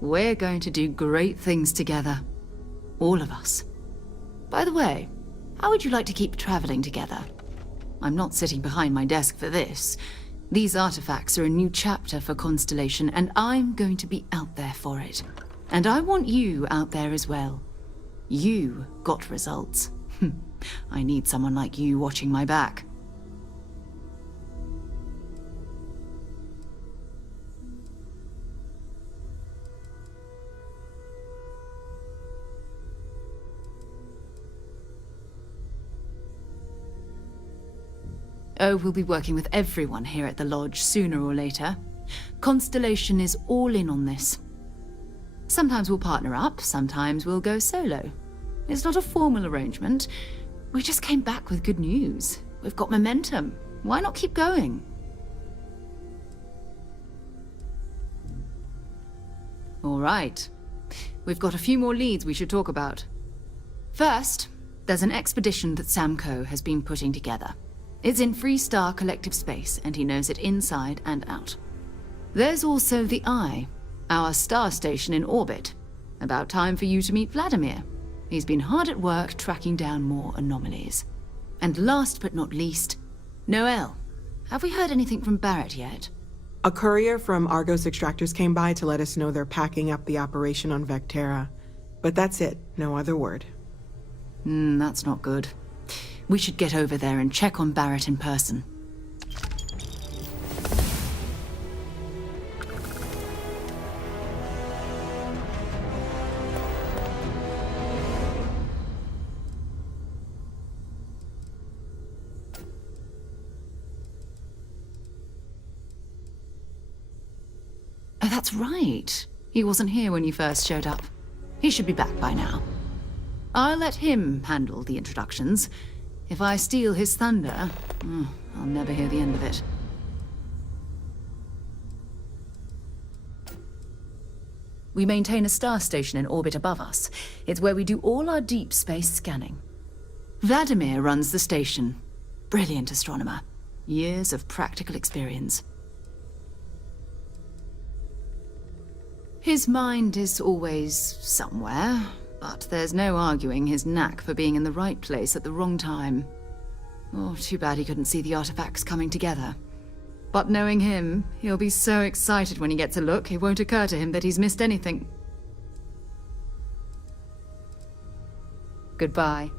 We're going to do great things together. All of us. By the way, how would you like to keep traveling together? I'm not sitting behind my desk for this. These artifacts are a new chapter for Constellation, and I'm going to be out there for it. And I want you out there as well. You got results. I need someone like you watching my back. Oh, we'll be working with everyone here at the lodge sooner or later. Constellation is all in on this. Sometimes we'll partner up, sometimes we'll go solo. It's not a formal arrangement. We just came back with good news. We've got momentum. Why not keep going? All right. We've got a few more leads we should talk about. First, there's an expedition that Samco has been putting together. It's in Freestar Collective Space, and he knows it inside and out. There's also the Eye, our star station in orbit. About time for you to meet Vladimir. He's been hard at work tracking down more anomalies. And last but not least, Noel. Have we heard anything from Barrett yet? A courier from Argos Extractors came by to let us know they're packing up the operation on Vectera. But that's it, no other word. That's not good. We should get over there and check on Barrett in person. Oh, that's right. He wasn't here when you first showed up. He should be back by now. I'll let him handle the introductions. If I steal his thunder, I'll never hear the end of it. We maintain a star station in orbit above us. It's where we do all our deep space scanning. Vladimir runs the station. Brilliant astronomer. Years of practical experience. His mind is always somewhere, but there's no arguing his knack for being in the right place at the wrong time. Oh, too bad he couldn't see the artifacts coming together. But knowing him, he'll be so excited when he gets a look, it won't occur to him that he's missed anything. Goodbye.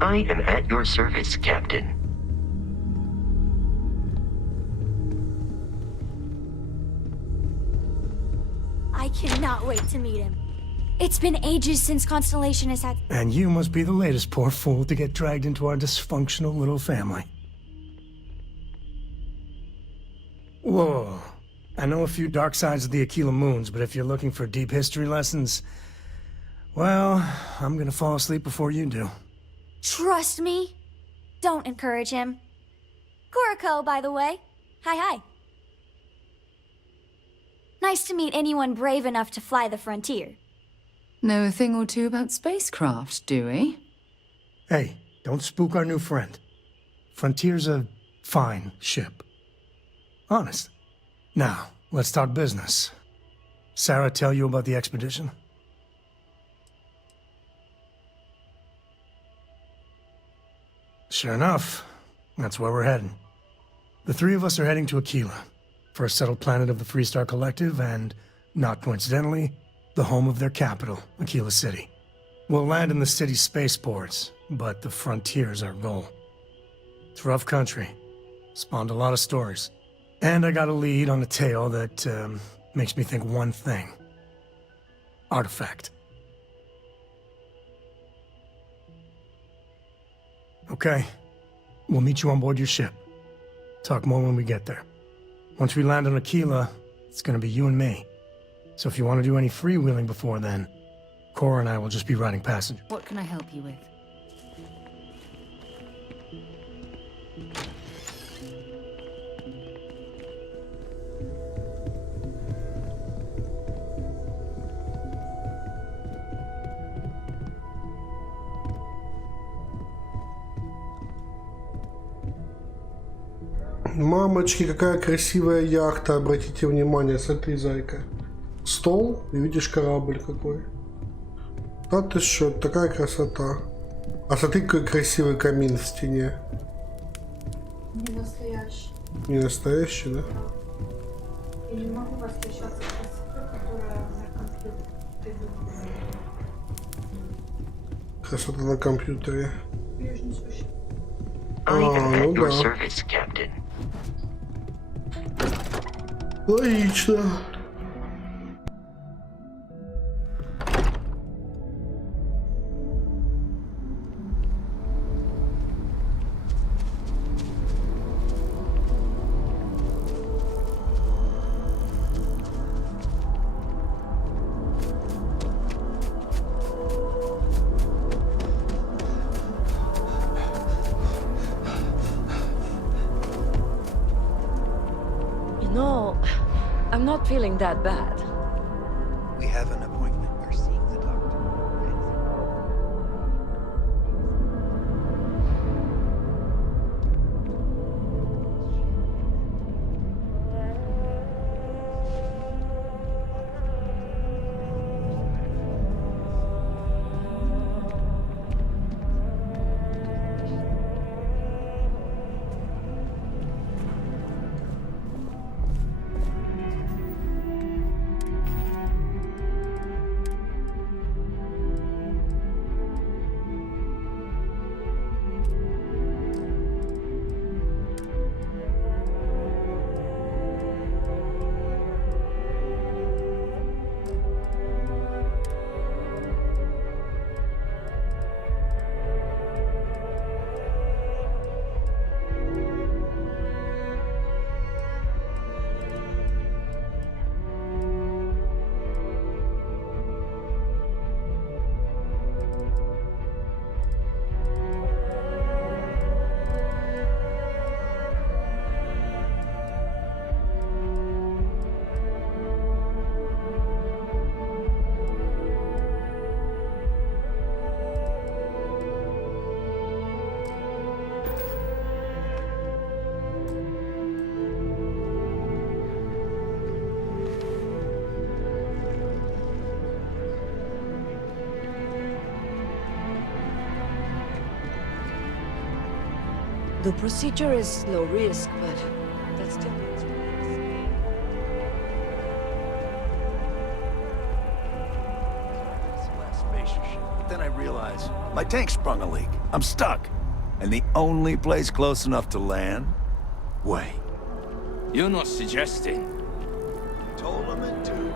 I am at your service, Captain. I cannot wait to meet him. It's been ages since Constellation has had... And you must be the latest poor fool to get dragged into our dysfunctional little family. Whoa. I know a few dark sides of the Aquila Moons, but if you're looking for deep history lessons, well, I'm gonna fall asleep before you do. Trust me. Don't encourage him. Kuriko, by the way. Hi. Nice to meet anyone brave enough to fly the frontier. Know a thing or two about spacecraft, do we? Hey, don't spook our new friend. Frontier's a fine ship. Honest. Now, let's talk business. Sarah tell you about the expedition? Sure enough, that's where we're heading. The three of us are heading to Aquila, for a settled planet of the Freestar Collective and, not coincidentally, the home of their capital, Aquila City. We'll land in the city's spaceports, but the frontier's our goal. It's rough country. Spawned a lot of stories. And I got a lead on a tale that makes me think one thing. Artifact. Okay. We'll meet you on board your ship. Talk more when we get there. Once we land on Aquila, it's gonna be you and me. So if you want to do any freewheeling before then, Cora and I will just be riding passenger. What can I help you with? Мамочки, какая красивая яхта, обратите внимание, смотри, зайка. Стол, и видишь корабль какой. Да ты что, такая красота. А смотри, какой красивый камин в стене. Не настоящий. Не настоящий, да? Я не могу восхищаться красотой, которая на компьютере. Красота на компьютере. Я же не слышу. I am at ну your да. service, Captain. Логично. No, I'm not feeling that bad. We have an appointment. We're seeing the doctor. The procedure is low risk, but that still means But then I realized my tank sprung a leak. I'm stuck. And the only place close enough to land? Wait. You're not suggesting. Told him in two.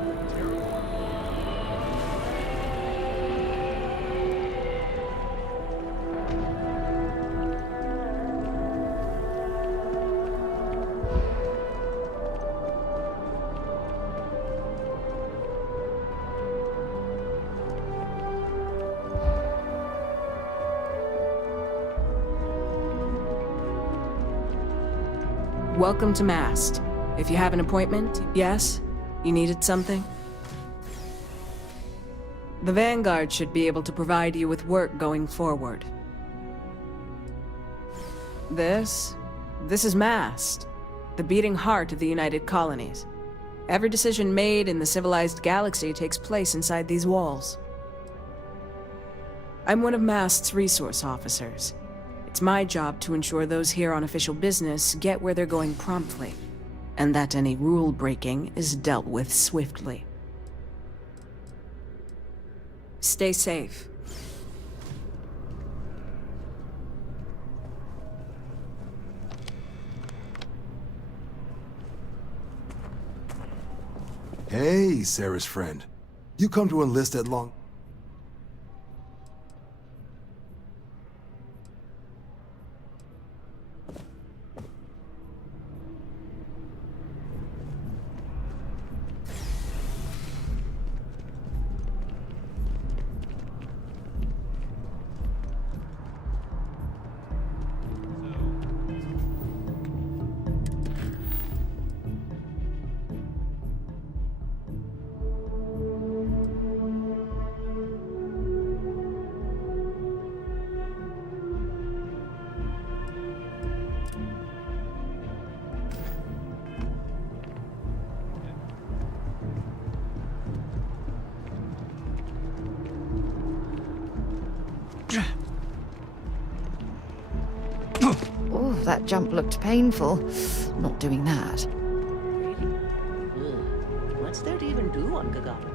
Welcome to Mast. If you have an appointment, yes? You needed something? The Vanguard should be able to provide you with work going forward. This is Mast, the beating heart of the United Colonies. Every decision made in the civilized galaxy takes place inside these walls. I'm one of Mast's resource officers. It's my job to ensure those here on official business get where they're going promptly, and that any rule breaking is dealt with swiftly. Stay safe. Hey, Sarah's friend. You come to enlist at long... Oh, that jump looked painful. Not doing that. What's there to even do on Gagara?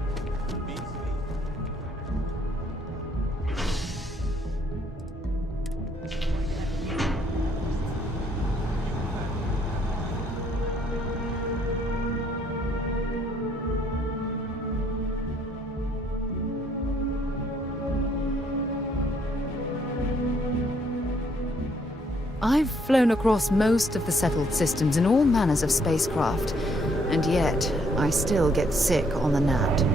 I've flown across most of the settled systems in all manners of spacecraft, and yet I still get sick on the gnat.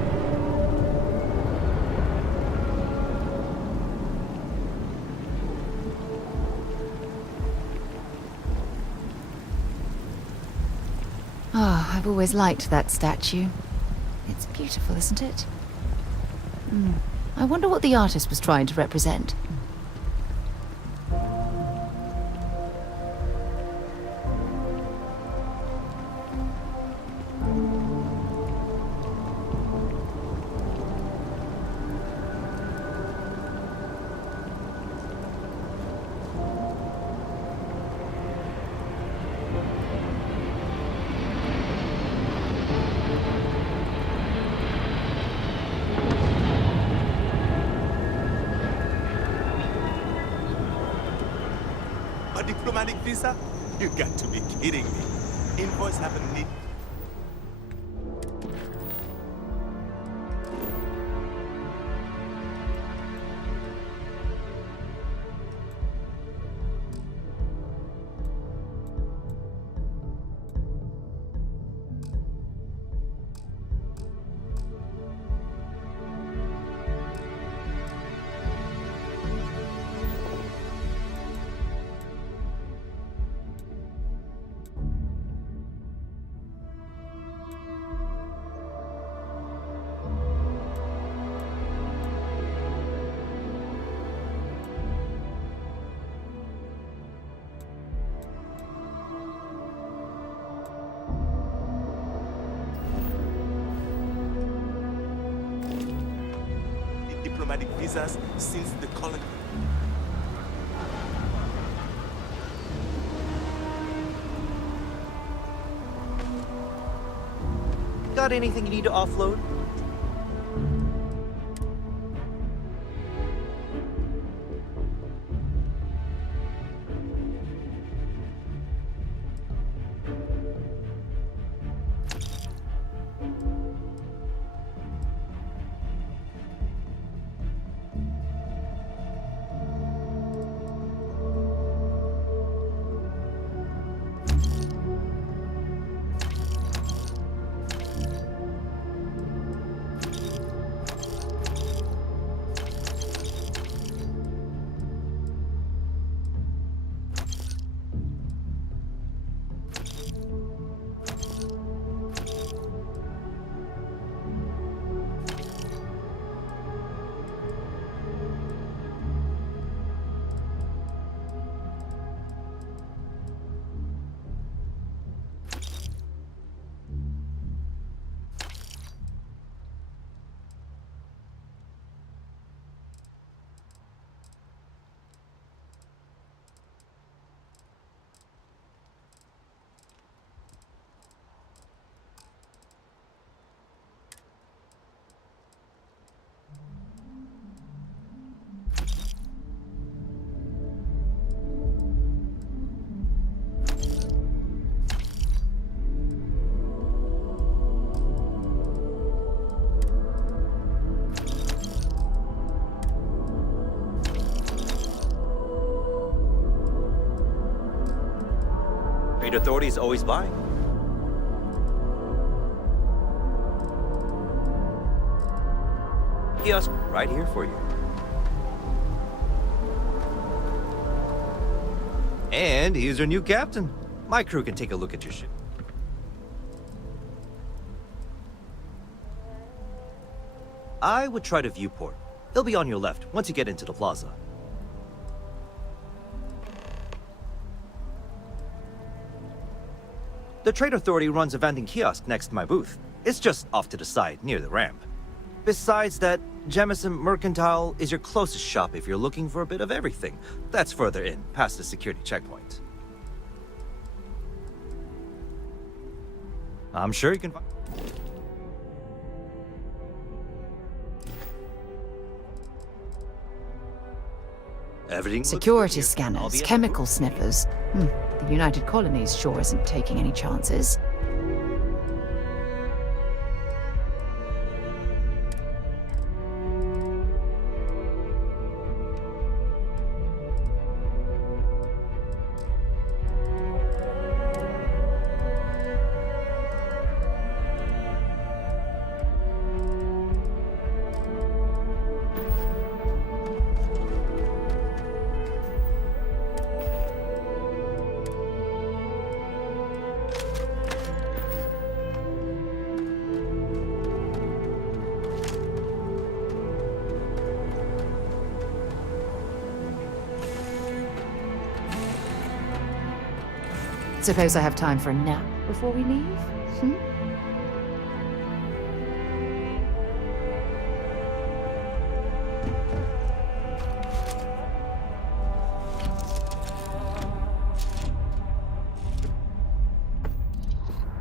Ah, I've always liked that statue. It's beautiful, isn't it? I wonder what the artist was trying to represent. A diplomatic visa? You got to be kidding me. Invoice haven't need. Diplomatic visas since the colony. Got anything you need to offload? Trade authority is always buying. Kiosk right here for you. And here's your new captain. My crew can take a look at your ship. I would try to viewport. They'll be on your left once you get into the plaza. The Trade Authority runs a vending kiosk next to my booth. It's just off to the side, near the ramp. Besides that, Jemison Mercantile is your closest shop if you're looking for a bit of everything. That's further in, past the security checkpoint. I'm sure you can find... Everything Security scanners, chemical sniffers. The United Colonies sure isn't taking any chances. Suppose I have time for a nap before we leave?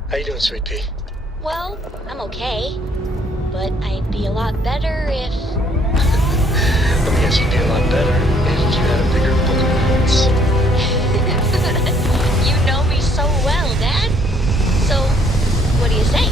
How you doing, Sweet Pea? Well, I'm okay. But I'd be a lot better if... Let me guess, you'd be a lot better if you had a bigger book of notes. You know me so well, Dad. So, what do you say?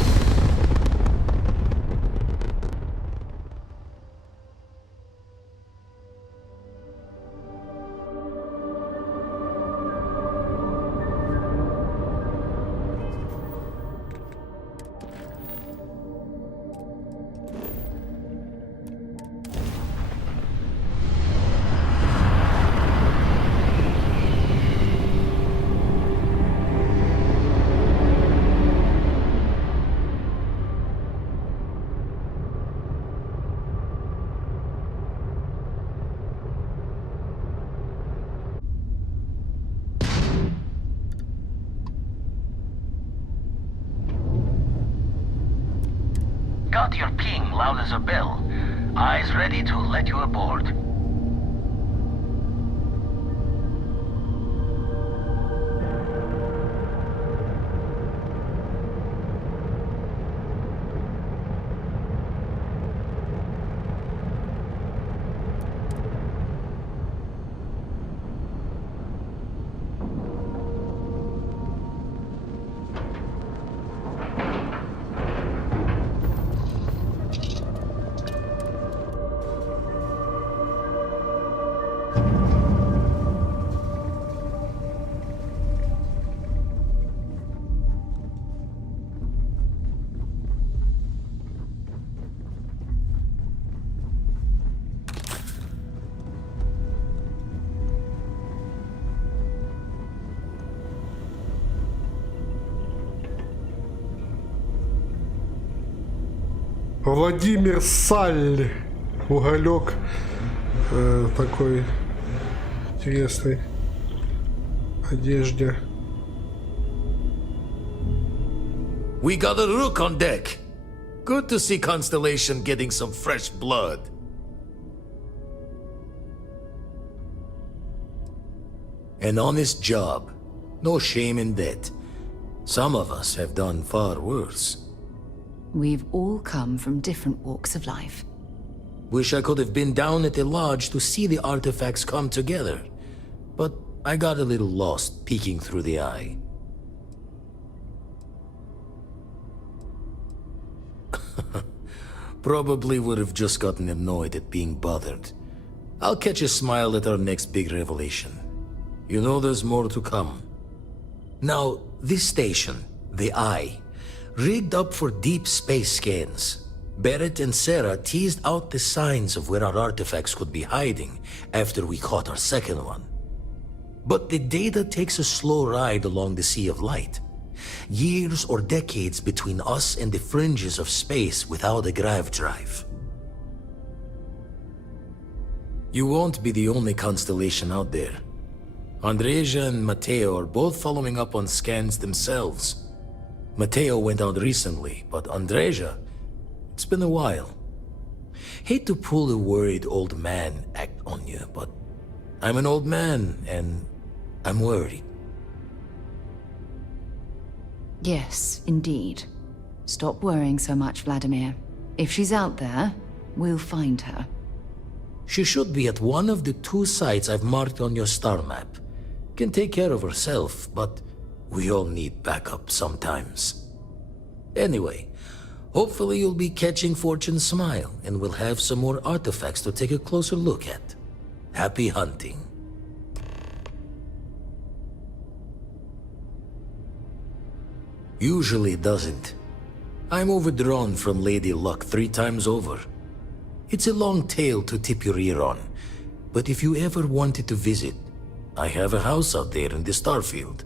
Got your ping loud as a bell. Eyes ready to let you aboard. Владимир Саль. Уголек. Такой интересной одежде. We got a rook on deck. Good to see Constellation getting some fresh blood. An honest job. No shame in that. Some of us have done far worse. We've all come from different walks of life. Wish I could have been down at the lodge to see the artifacts come together. But I got a little lost peeking through the eye. Probably would have just gotten annoyed at being bothered. I'll catch a smile at our next big revelation. You know there's more to come. Now, this station, the Eye, rigged up for deep space scans. Barrett and Sarah teased out the signs of where our artifacts could be hiding after we caught our second one. But the data takes a slow ride along the Sea of Light. Years or decades between us and the fringes of space without a grav drive. You won't be the only constellation out there. Andreja and Matteo are both following up on scans themselves. Matteo went out recently, but Andreja, it's been a while. Hate to pull the worried old man act on you, but I'm an old man and I'm worried. Yes, indeed. Stop worrying so much, Vladimir. If she's out there, we'll find her. She should be at one of the 2 sites I've marked on your star map. Can take care of herself, but we all need backup sometimes. Anyway, hopefully you'll be catching Fortune's smile, and we'll have some more artifacts to take a closer look at. Happy hunting. Usually doesn't. I'm overdrawn from Lady Luck 3 times over. It's a long tale to tip your ear on, but if you ever wanted to visit, I have a house out there in the Starfield.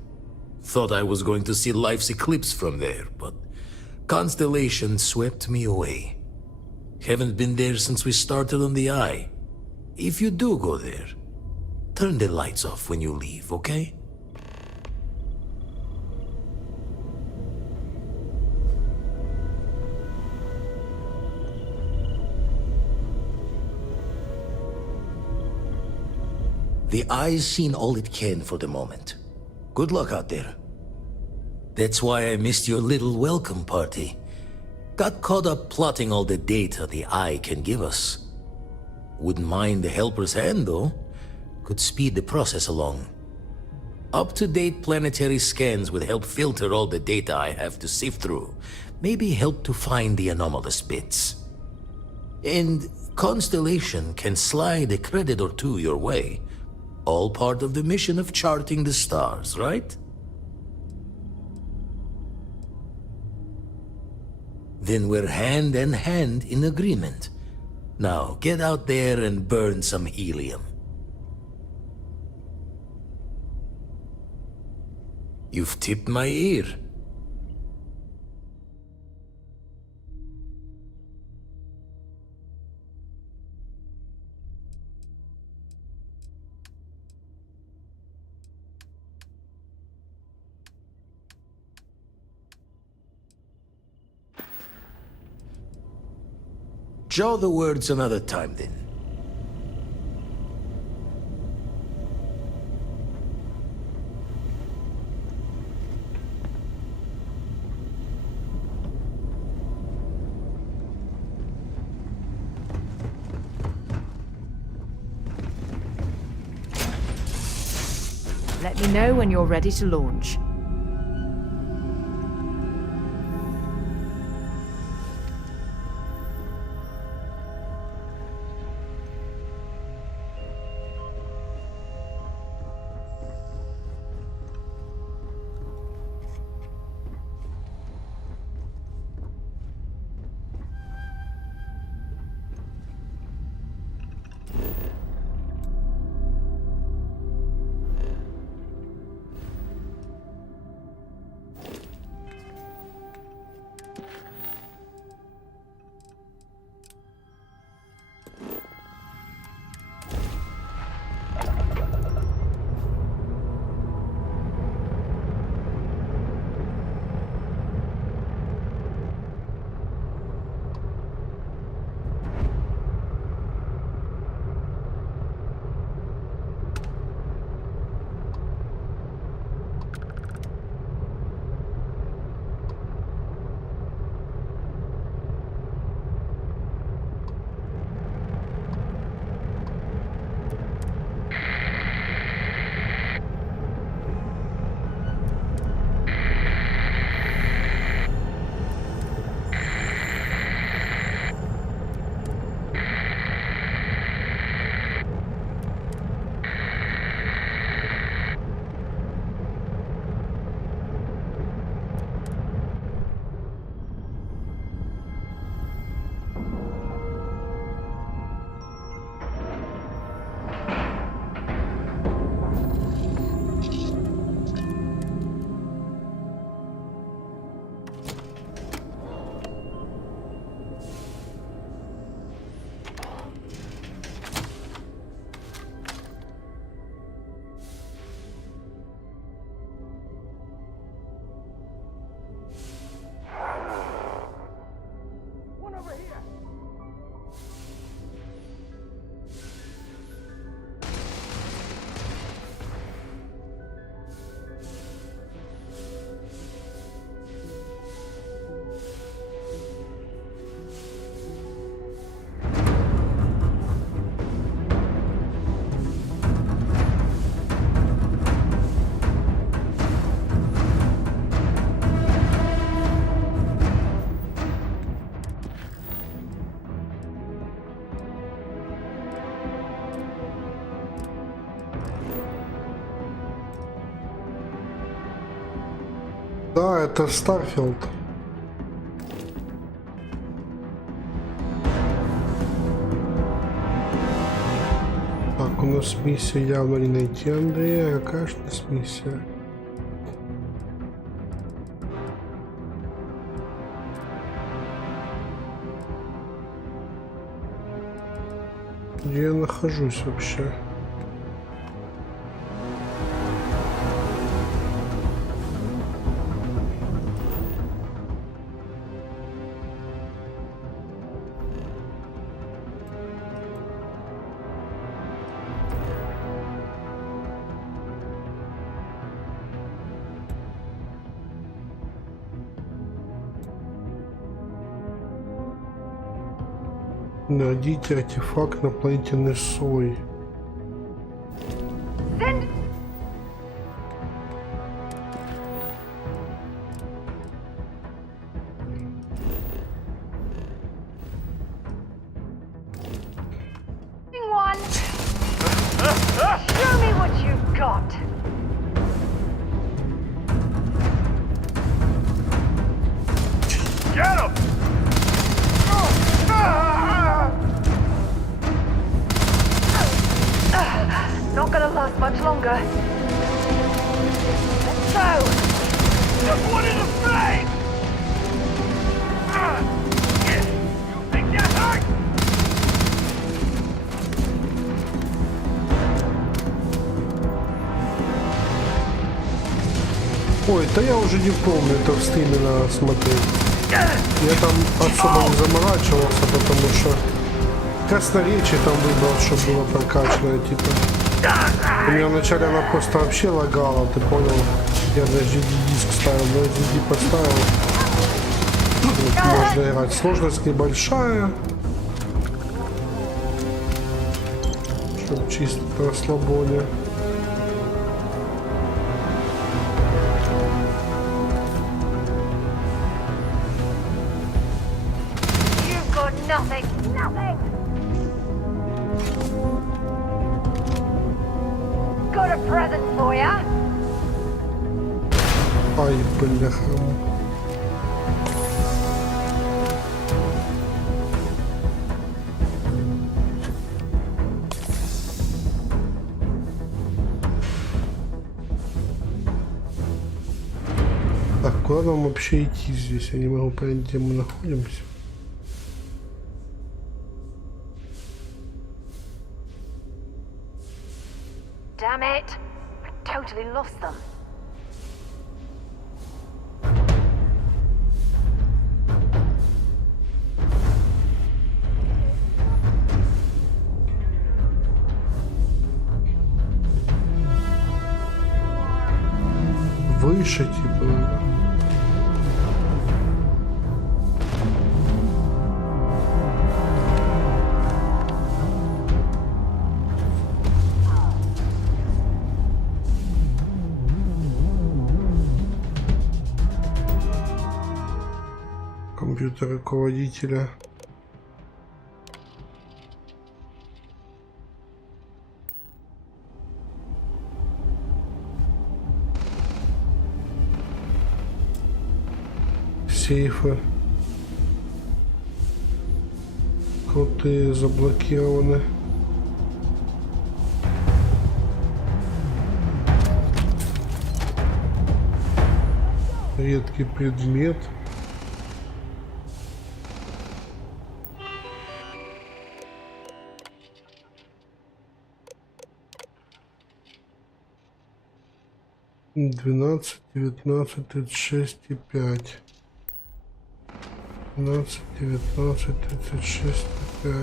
Thought I was going to see life's eclipse from there, but Constellation swept me away. Haven't been there since we started on the Eye. If you do go there, turn the lights off when you leave, okay? The Eye's seen all it can for the moment. Good luck out there. That's why I missed your little welcome party. Got caught up plotting all the data the Eye can give us. Wouldn't mind the helper's hand, though. Could speed the process along. Up-to-date planetary scans would help filter all the data I have to sift through. Maybe help to find the anomalous bits. And Constellation can slide a credit or 2 your way. All part of the mission of charting the stars, right? Then we're hand in hand in agreement. Now, get out there and burn some helium. You've tipped my ear. Jaw the words another time, then. Let me know when you're ready to launch. Да, это Starfield. Так, у нас миссия явно не найти Андрея. Какая же у нас миссия? Где я нахожусь вообще? Найдите артефакт на планете Несой. Show me what you've got. Get him! Not gonna last much longer. Let's go! Just one in the face! You think that hurt? Ой, да я уже не помню, это в стриме надо смотреть. Я там особо не заморачивался, потому что красноречие там выбрал, чтобы было прокачанное, типа. У меня вначале она просто вообще лагала, ты понял? Я на HDD-диск ставил, на HDD поставил. Вот, можно играть. Сложность небольшая. Чтоб чисто на расслабоне. Nothing! Nothing! Got a present for ya! Ай, бляха. Так, куда нам вообще идти здесь? Я не могу понять, где мы находимся. Damn it! I totally lost them. Выше, типа. Компьютер руководителя. Сейфы. Крутые, заблокированы. Редкий предмет. Двенадцать, 19, 36 и 5. 12, 19, 36 и 5.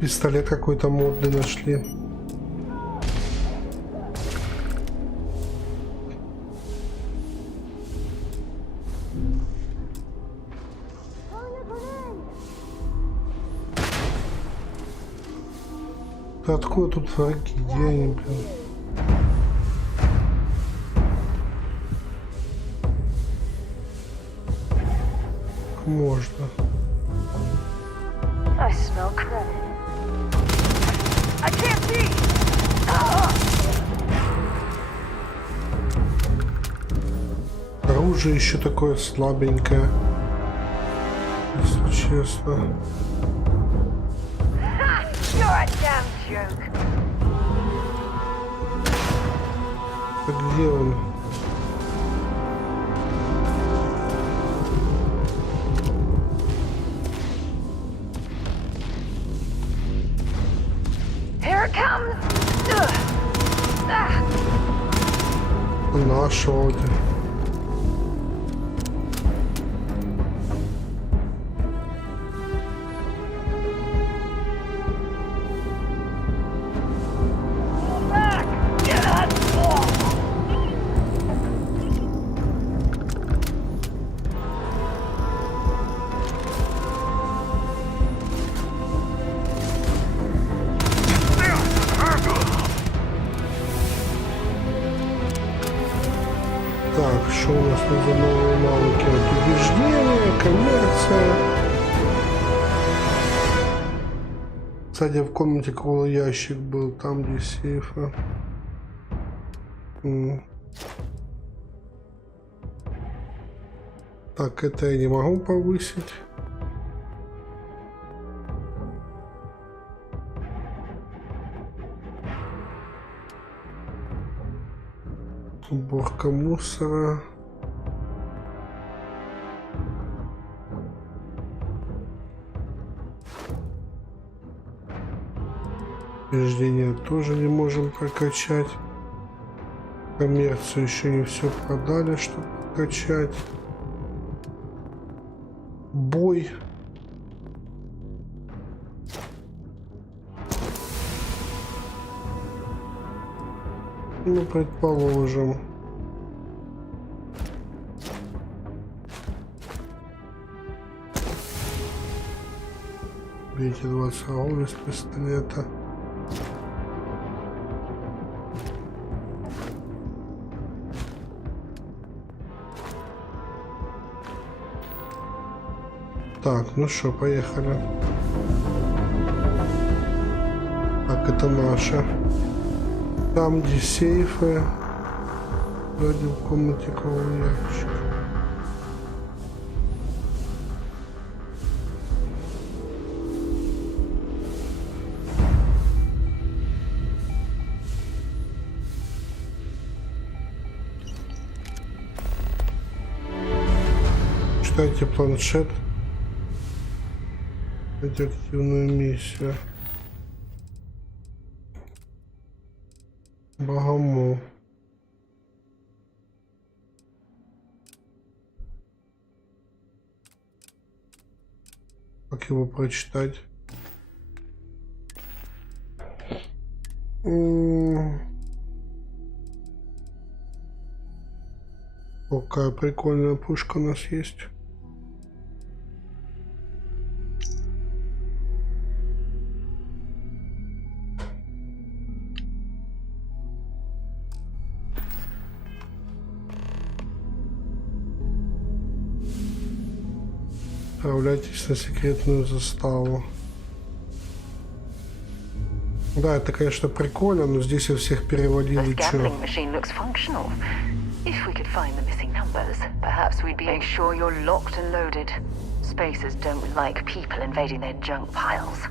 Пистолет какой-то модный нашли. Откуда тут враги? Где они, блин? Как можно? I smell credit. I can't see! Оружие еще такое слабенькое, если честно. You're a damn joke. А где он? Here it comes. Наш вроде. Так, что у нас за новые навыки? Вот убеждение, коммерция. Кстати, в комнате круглый ящик был, там где сейфа. Так, это я не могу повысить. Уборка мусора. Убеждения тоже не можем прокачать. Коммерцию еще не все продали, чтобы прокачать. Бой. Ну, предположим. Бейте 20 ролей из пистолета. Так, ну что, поехали. Так, это наше. Там, где сейфы, вроде в комнате круглый ящик. Читайте планшет. Это активную миссию. Богомол. Как его прочитать? Какая прикольная пушка у нас есть. Отправляйтесь на секретную заставу. Да, это, конечно, прикольно, но здесь я всех переводили. Чё? If we could find the missing numbers, perhaps we'd be... Make sure you're locked and loaded. Spacers don't like people invading their junk piles.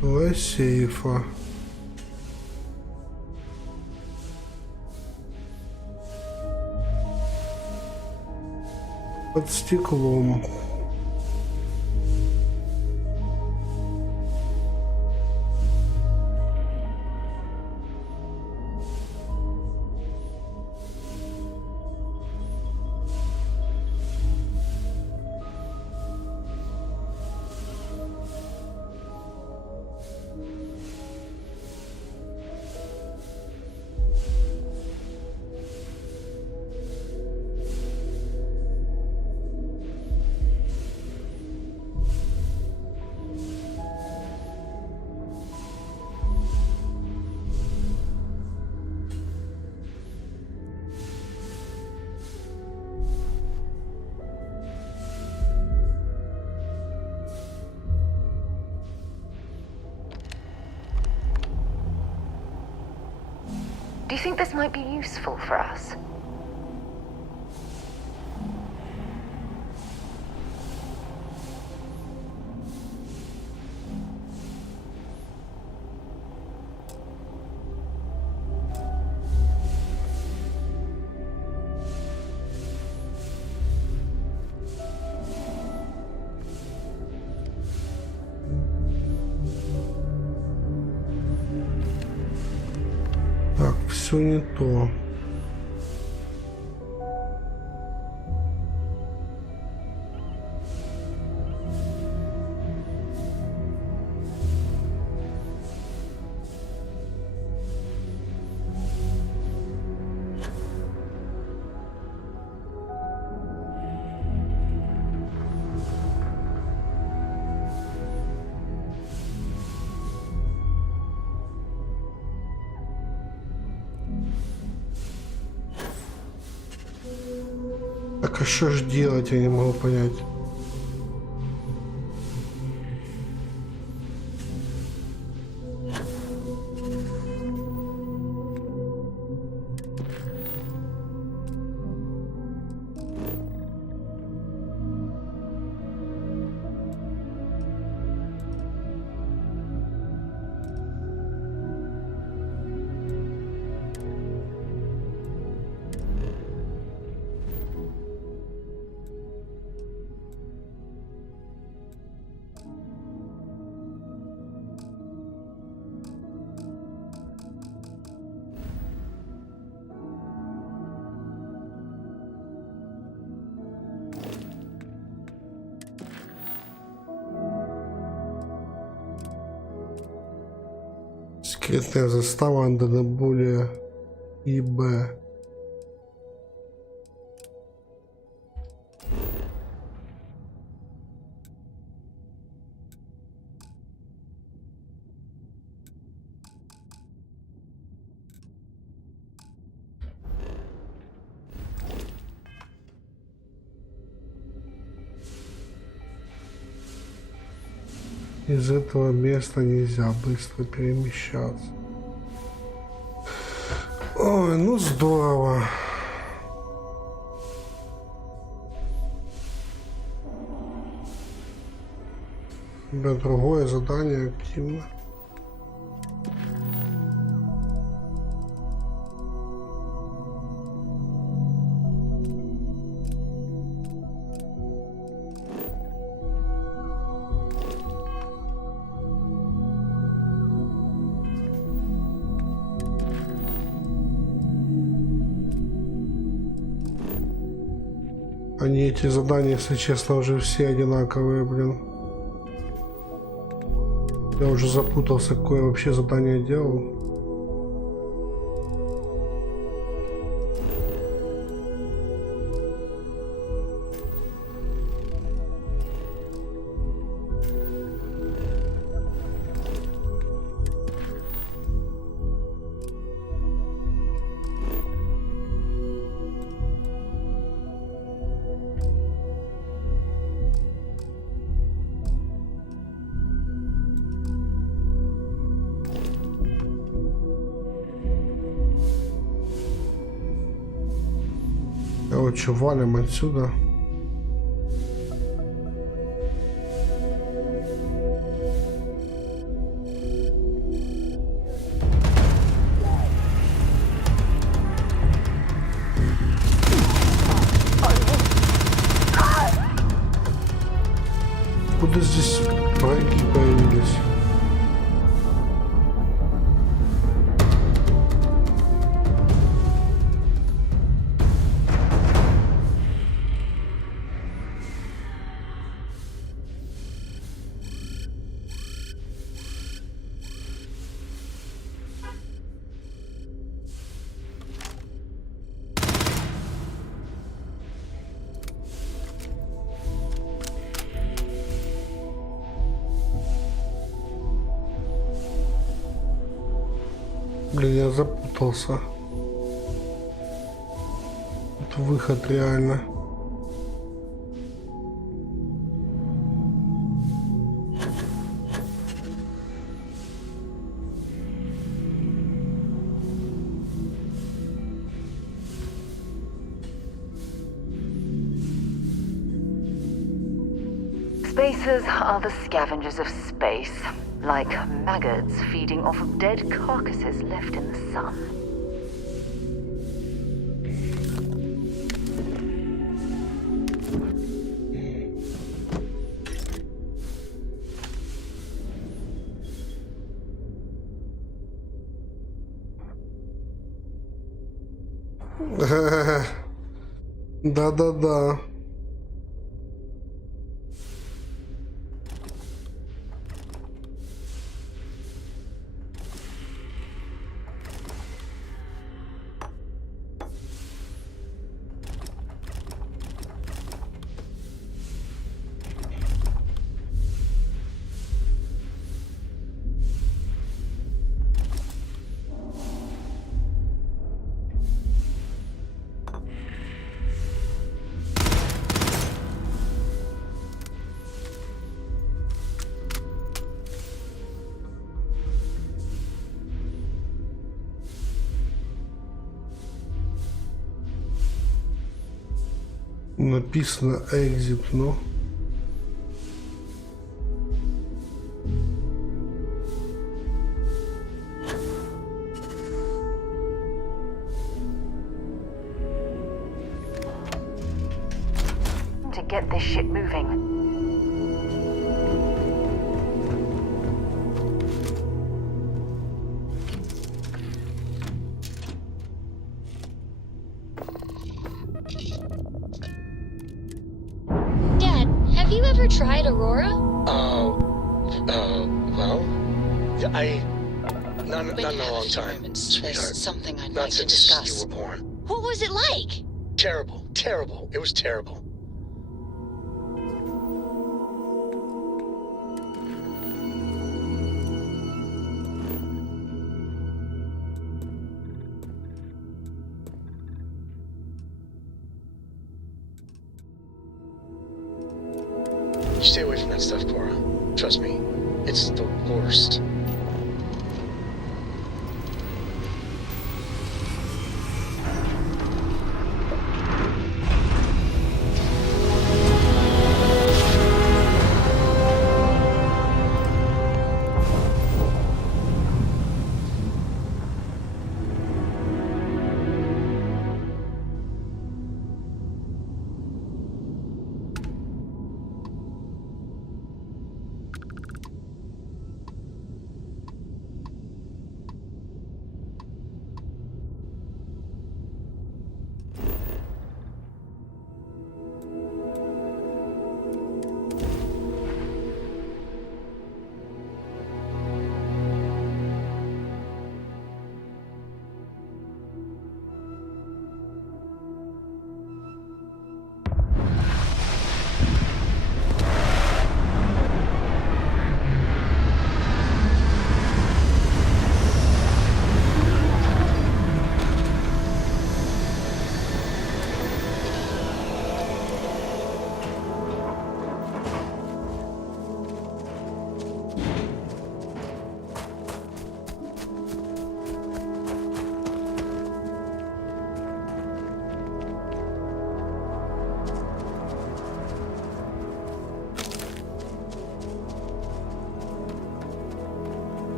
Два сейфа. Под стеклом. Do you think this might be useful for us? Так, все не то. Так, а что ж делать, я не могу понять. Секретная застава надо более ИБ. Из этого места нельзя быстро перемещаться. Ой, ну здорово. Да, другое задание активно. Они эти задания, если честно, уже все одинаковые, блин. Я уже запутался, какое вообще задание делал. Короче, валим отсюда. Откуда здесь враги появились? Блин, я запутался. Это выход реально. Spacers are the scavengers of space, like maggots feeding off of dead carcasses left in the sun. Да-да-да. Написано exit, но... To get this shit moving. Have you ever tried Aurora? Well, not in a long time, sweetheart. Something I'd Not like to since discuss. you were born. What was it like? Terrible, terrible. It was terrible. You stay away from that stuff, Cora. Trust me, it's the worst.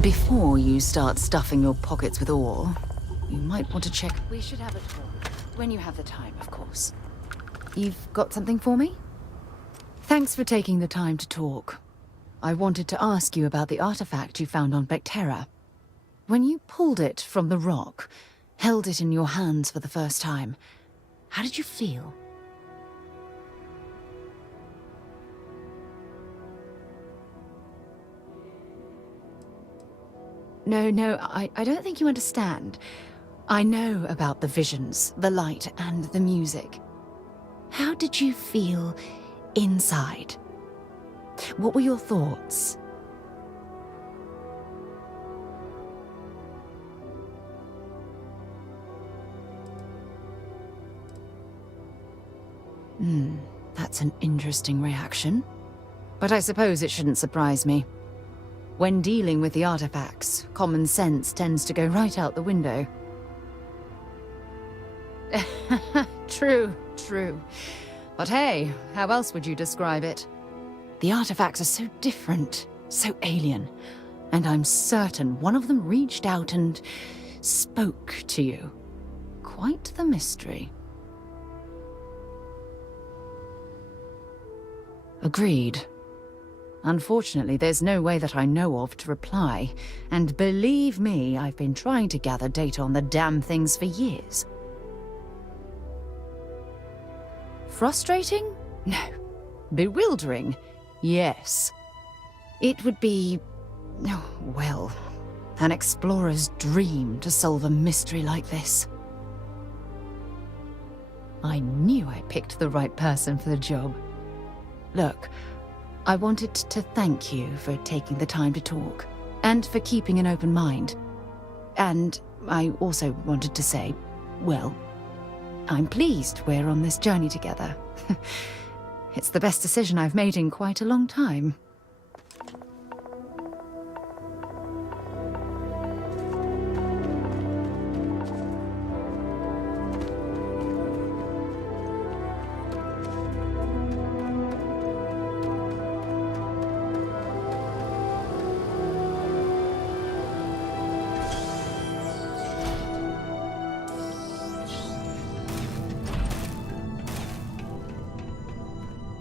Before you start stuffing your pockets with ore, you might want to check. We should have a talk. When you have the time, of course. You've got something for me? Thanks for taking the time to talk. I wanted to ask you about the artifact you found on Vectera. When you pulled it from the rock, held it in your hands for the first time, how did you feel? No, I don't think you understand. I know about the visions, the light, and the music. How did you feel inside? What were your thoughts? That's an interesting reaction. But I suppose it shouldn't surprise me. When dealing with the artifacts, common sense tends to go right out the window. True. But hey, how else would you describe it? The artifacts are so different, so alien, and I'm certain one of them reached out and spoke to you. Quite the mystery. Agreed. Unfortunately, there's no way that I know of to reply, and believe me, I've been trying to gather data on the damn things for years. Frustrating? No. Bewildering? Yes. It would be, oh, well, an explorer's dream to solve a mystery like this. I knew I picked the right person for the job. Look, I wanted to thank you for taking the time to talk, and for keeping an open mind. And I also wanted to say, well, I'm pleased we're on this journey together. It's the best decision I've made in quite a long time.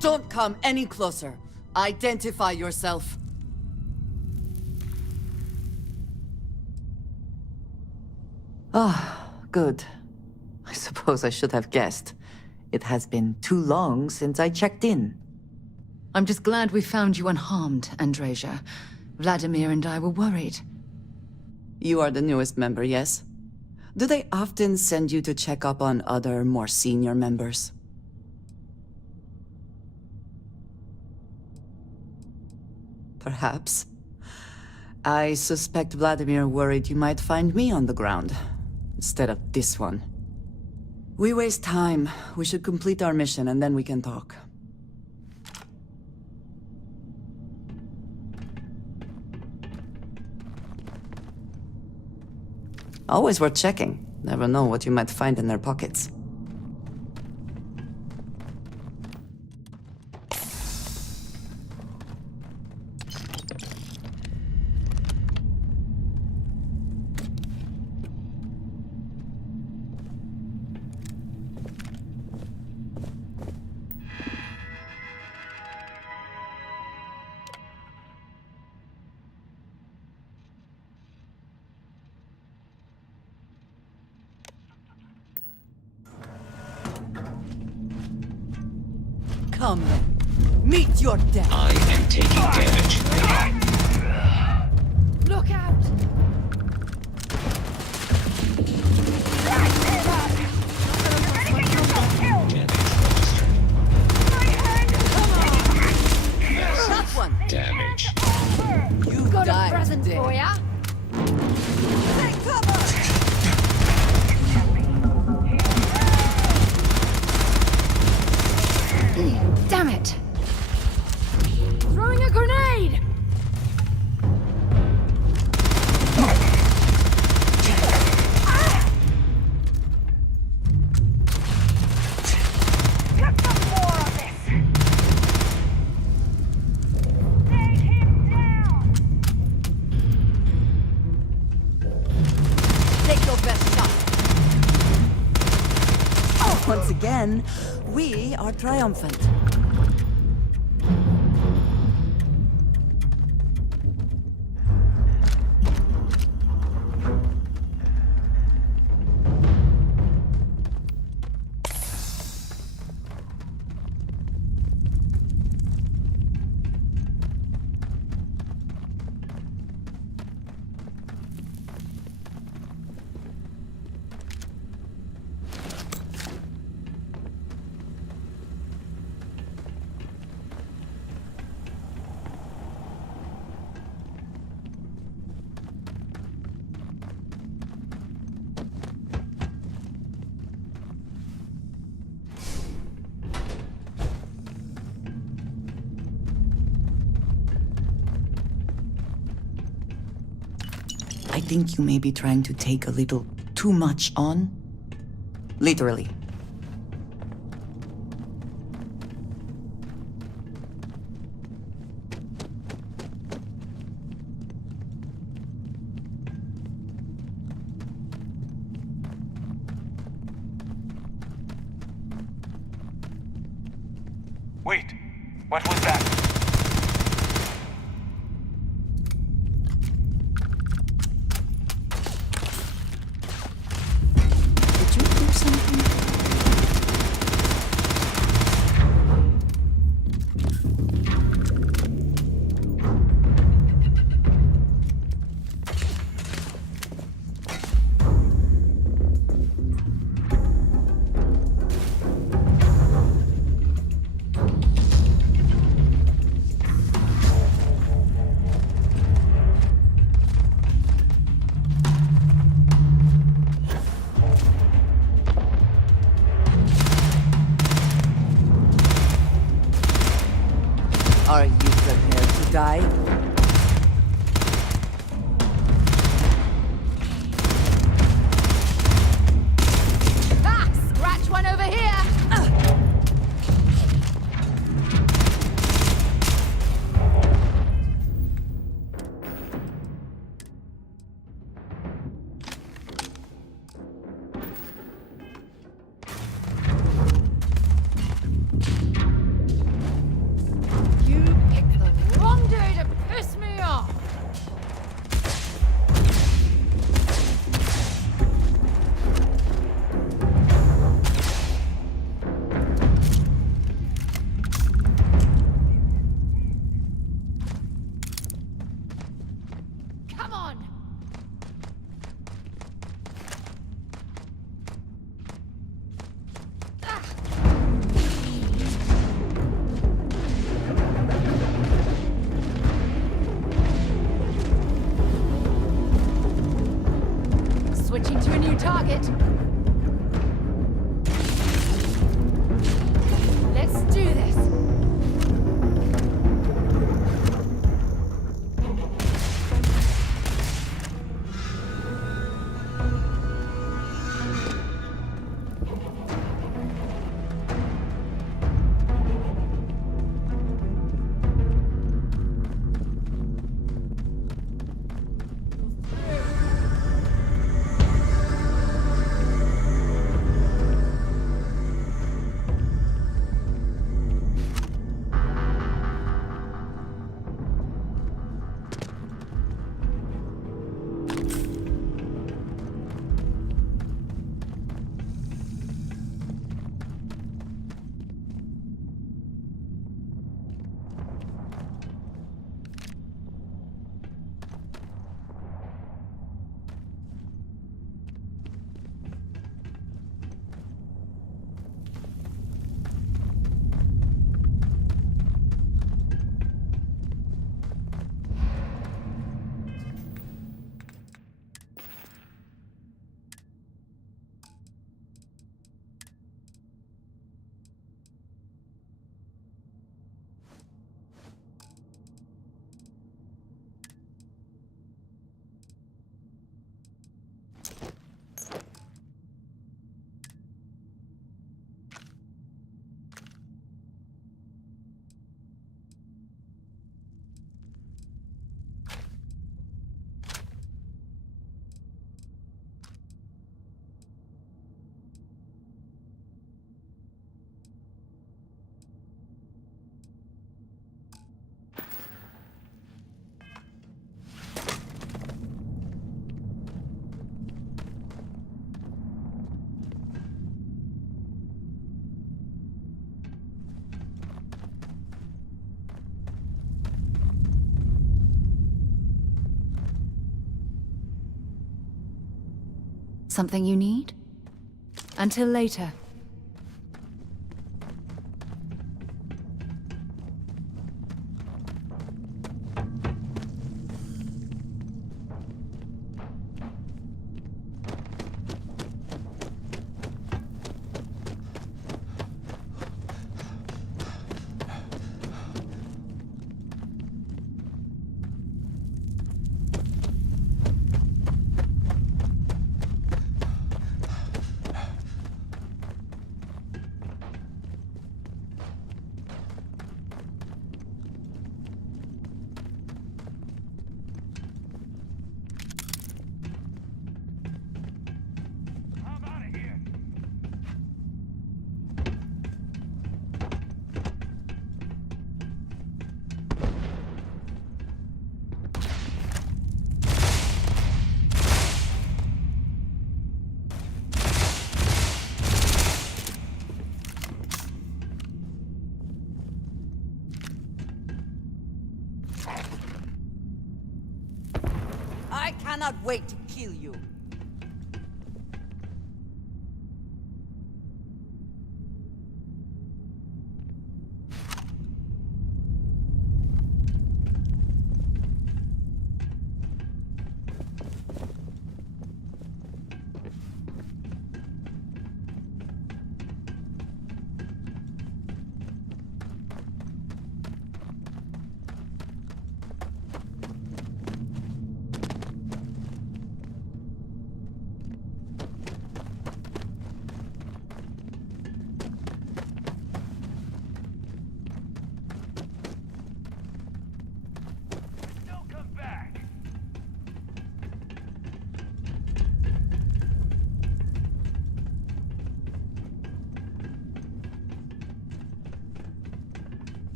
Don't come any closer. Identify yourself. Ah, good. I suppose I should have guessed. It has been too long since I checked in. I'm just glad we found you unharmed, Andreja. Vladimir and I were worried. You are the newest member, yes? Do they often send you to check up on other, more senior members? Perhaps. I suspect Vladimir worried you might find me on the ground, instead of this one. We waste time. We should complete our mission and then we can talk. Always worth checking. Never know what you might find in their pockets. Come, meet your death. I am taking damage. Look out! Damage. You got died a present today. for ya? Take cover! Damn it! Throwing a grenade! Take your best shot. Once again, we are triumphant. I think you may be trying to take a little too much on. Literally. What was that? Did you hear something? Are you prepared to die? Ah! Scratch one over here! You picked the wrong day to piss me off! Come on! Switching to a new target. Let's do this. Something you need? Until later. I cannot wait to kill you.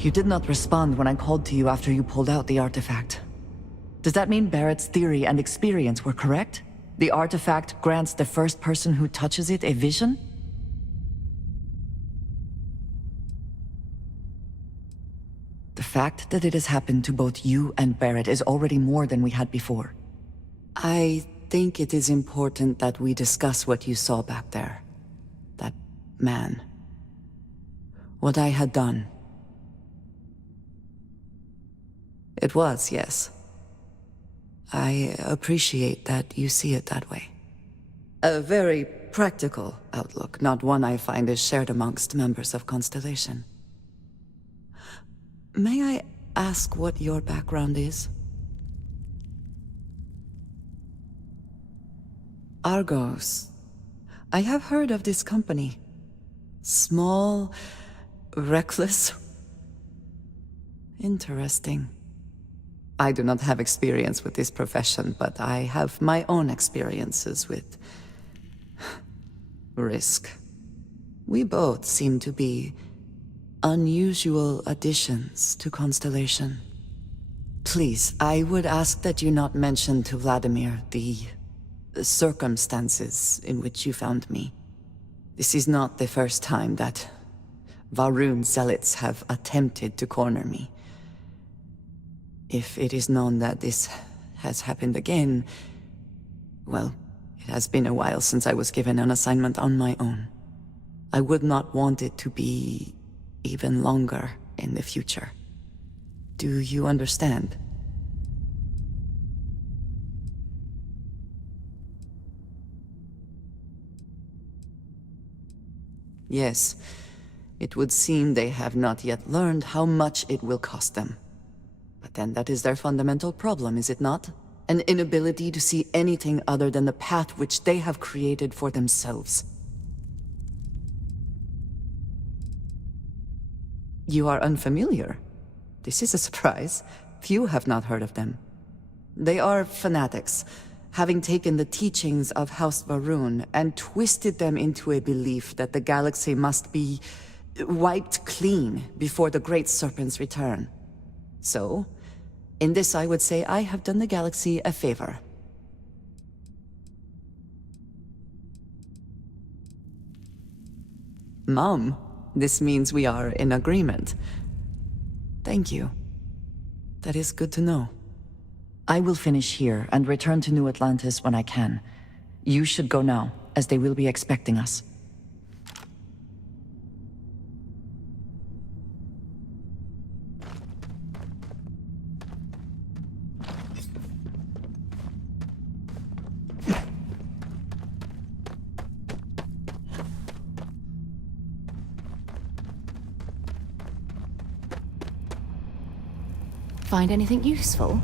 You did not respond when I called to you after you pulled out the artifact. Does that mean Barrett's theory and experience were correct? The artifact grants the first person who touches it a vision? The fact that it has happened to both you and Barrett is already more than we had before. I think it is important that we discuss what you saw back there. That man. What I had done. It was, yes. I appreciate that you see it that way. A very practical outlook, not one I find is shared amongst members of Constellation. May I ask what your background is? Argos. I have heard of this company. Small, reckless. Interesting. I do not have experience with this profession, but I have my own experiences with risk. We both seem to be unusual additions to Constellation. Please, I would ask that you not mention to Vladimir the circumstances in which you found me. This is not the first time that Va'ruun zealots have attempted to corner me. If it is known that this has happened again, well, it has been a while since I was given an assignment on my own. I would not want it to be even longer in the future. Do you understand? Yes, it would seem they have not yet learned how much it will cost them. But then that is their fundamental problem, is it not? An inability to see anything other than the path which they have created for themselves. You are unfamiliar? This is a surprise. Few have not heard of them. They are fanatics, having taken the teachings of House Va'ruun and twisted them into a belief that the galaxy must be wiped clean before the Great Serpent's return. So, In this, I would say I have done the galaxy a favor. Mom, this means we are in agreement. Thank you. That is good to know. I will finish here and return to New Atlantis when I can. You should go now, as they will be expecting us. Find anything useful?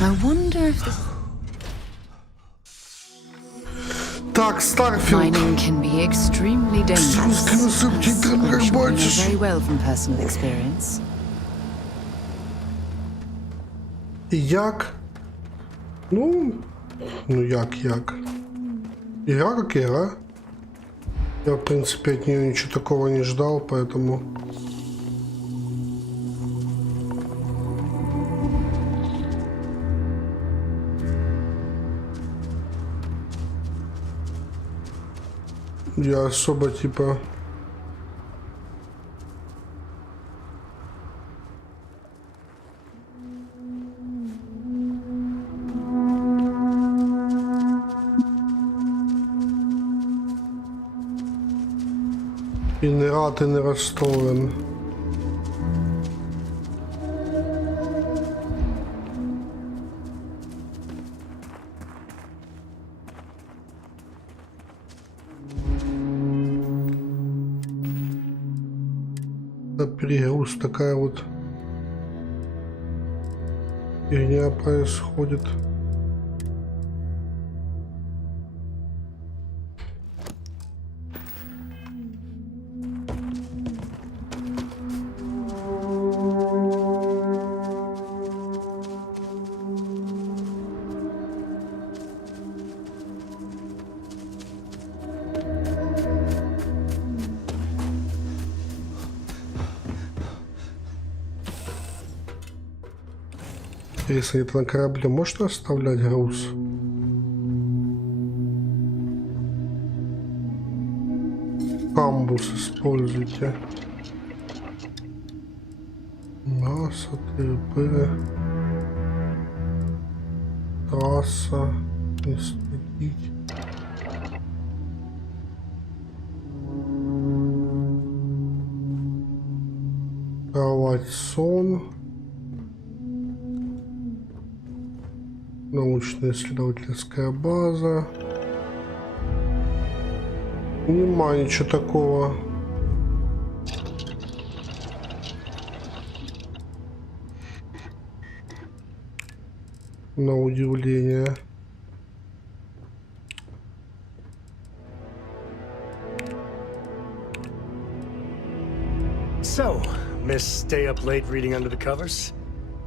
I wonder if this... Так, Starfield. Mining can be extremely dangerous. I'm sure you know very well from personal experience. Як? Ну як? Игра как игра. Я, в принципе, от нее ничего такого не ждал, поэтому... Я особо типа... И не рад, и не расстроен. Перегруз, такая вот фигня происходит. Если это на корабле, можно оставлять груз? Камбус используйте. НАСА, ТП. Трасса. Не следить. Кровать, сон. Научно-исследовательская база. Нема ничего такого. На удивление. So, Miss Stay Up Late reading under the covers?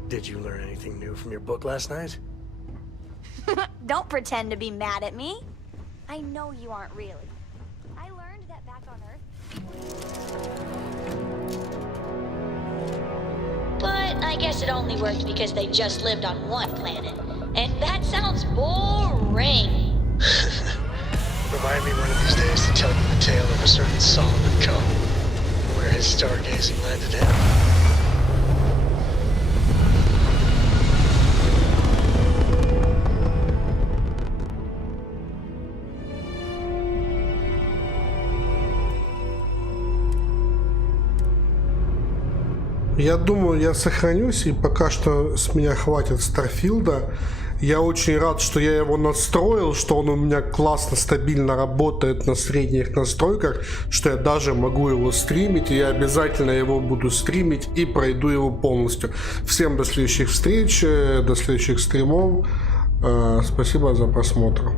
Did you learn anything new from your book last night? Don't pretend to be mad at me. I know you aren't really. I learned that back on Earth. But I guess it only worked because they just lived on one planet. And that sounds boring. Remind me one of these days to tell you the tale of a certain Solomon Coe, where his stargazing landed him. Я думаю, я сохранюсь, и пока что с меня хватит Starfield'а. Я очень рад, что я его настроил, что он у меня классно, стабильно работает на средних настройках, что я даже могу его стримить, и я обязательно его буду стримить и пройду его полностью. Всем до следующих встреч, до следующих стримов. Спасибо за просмотр.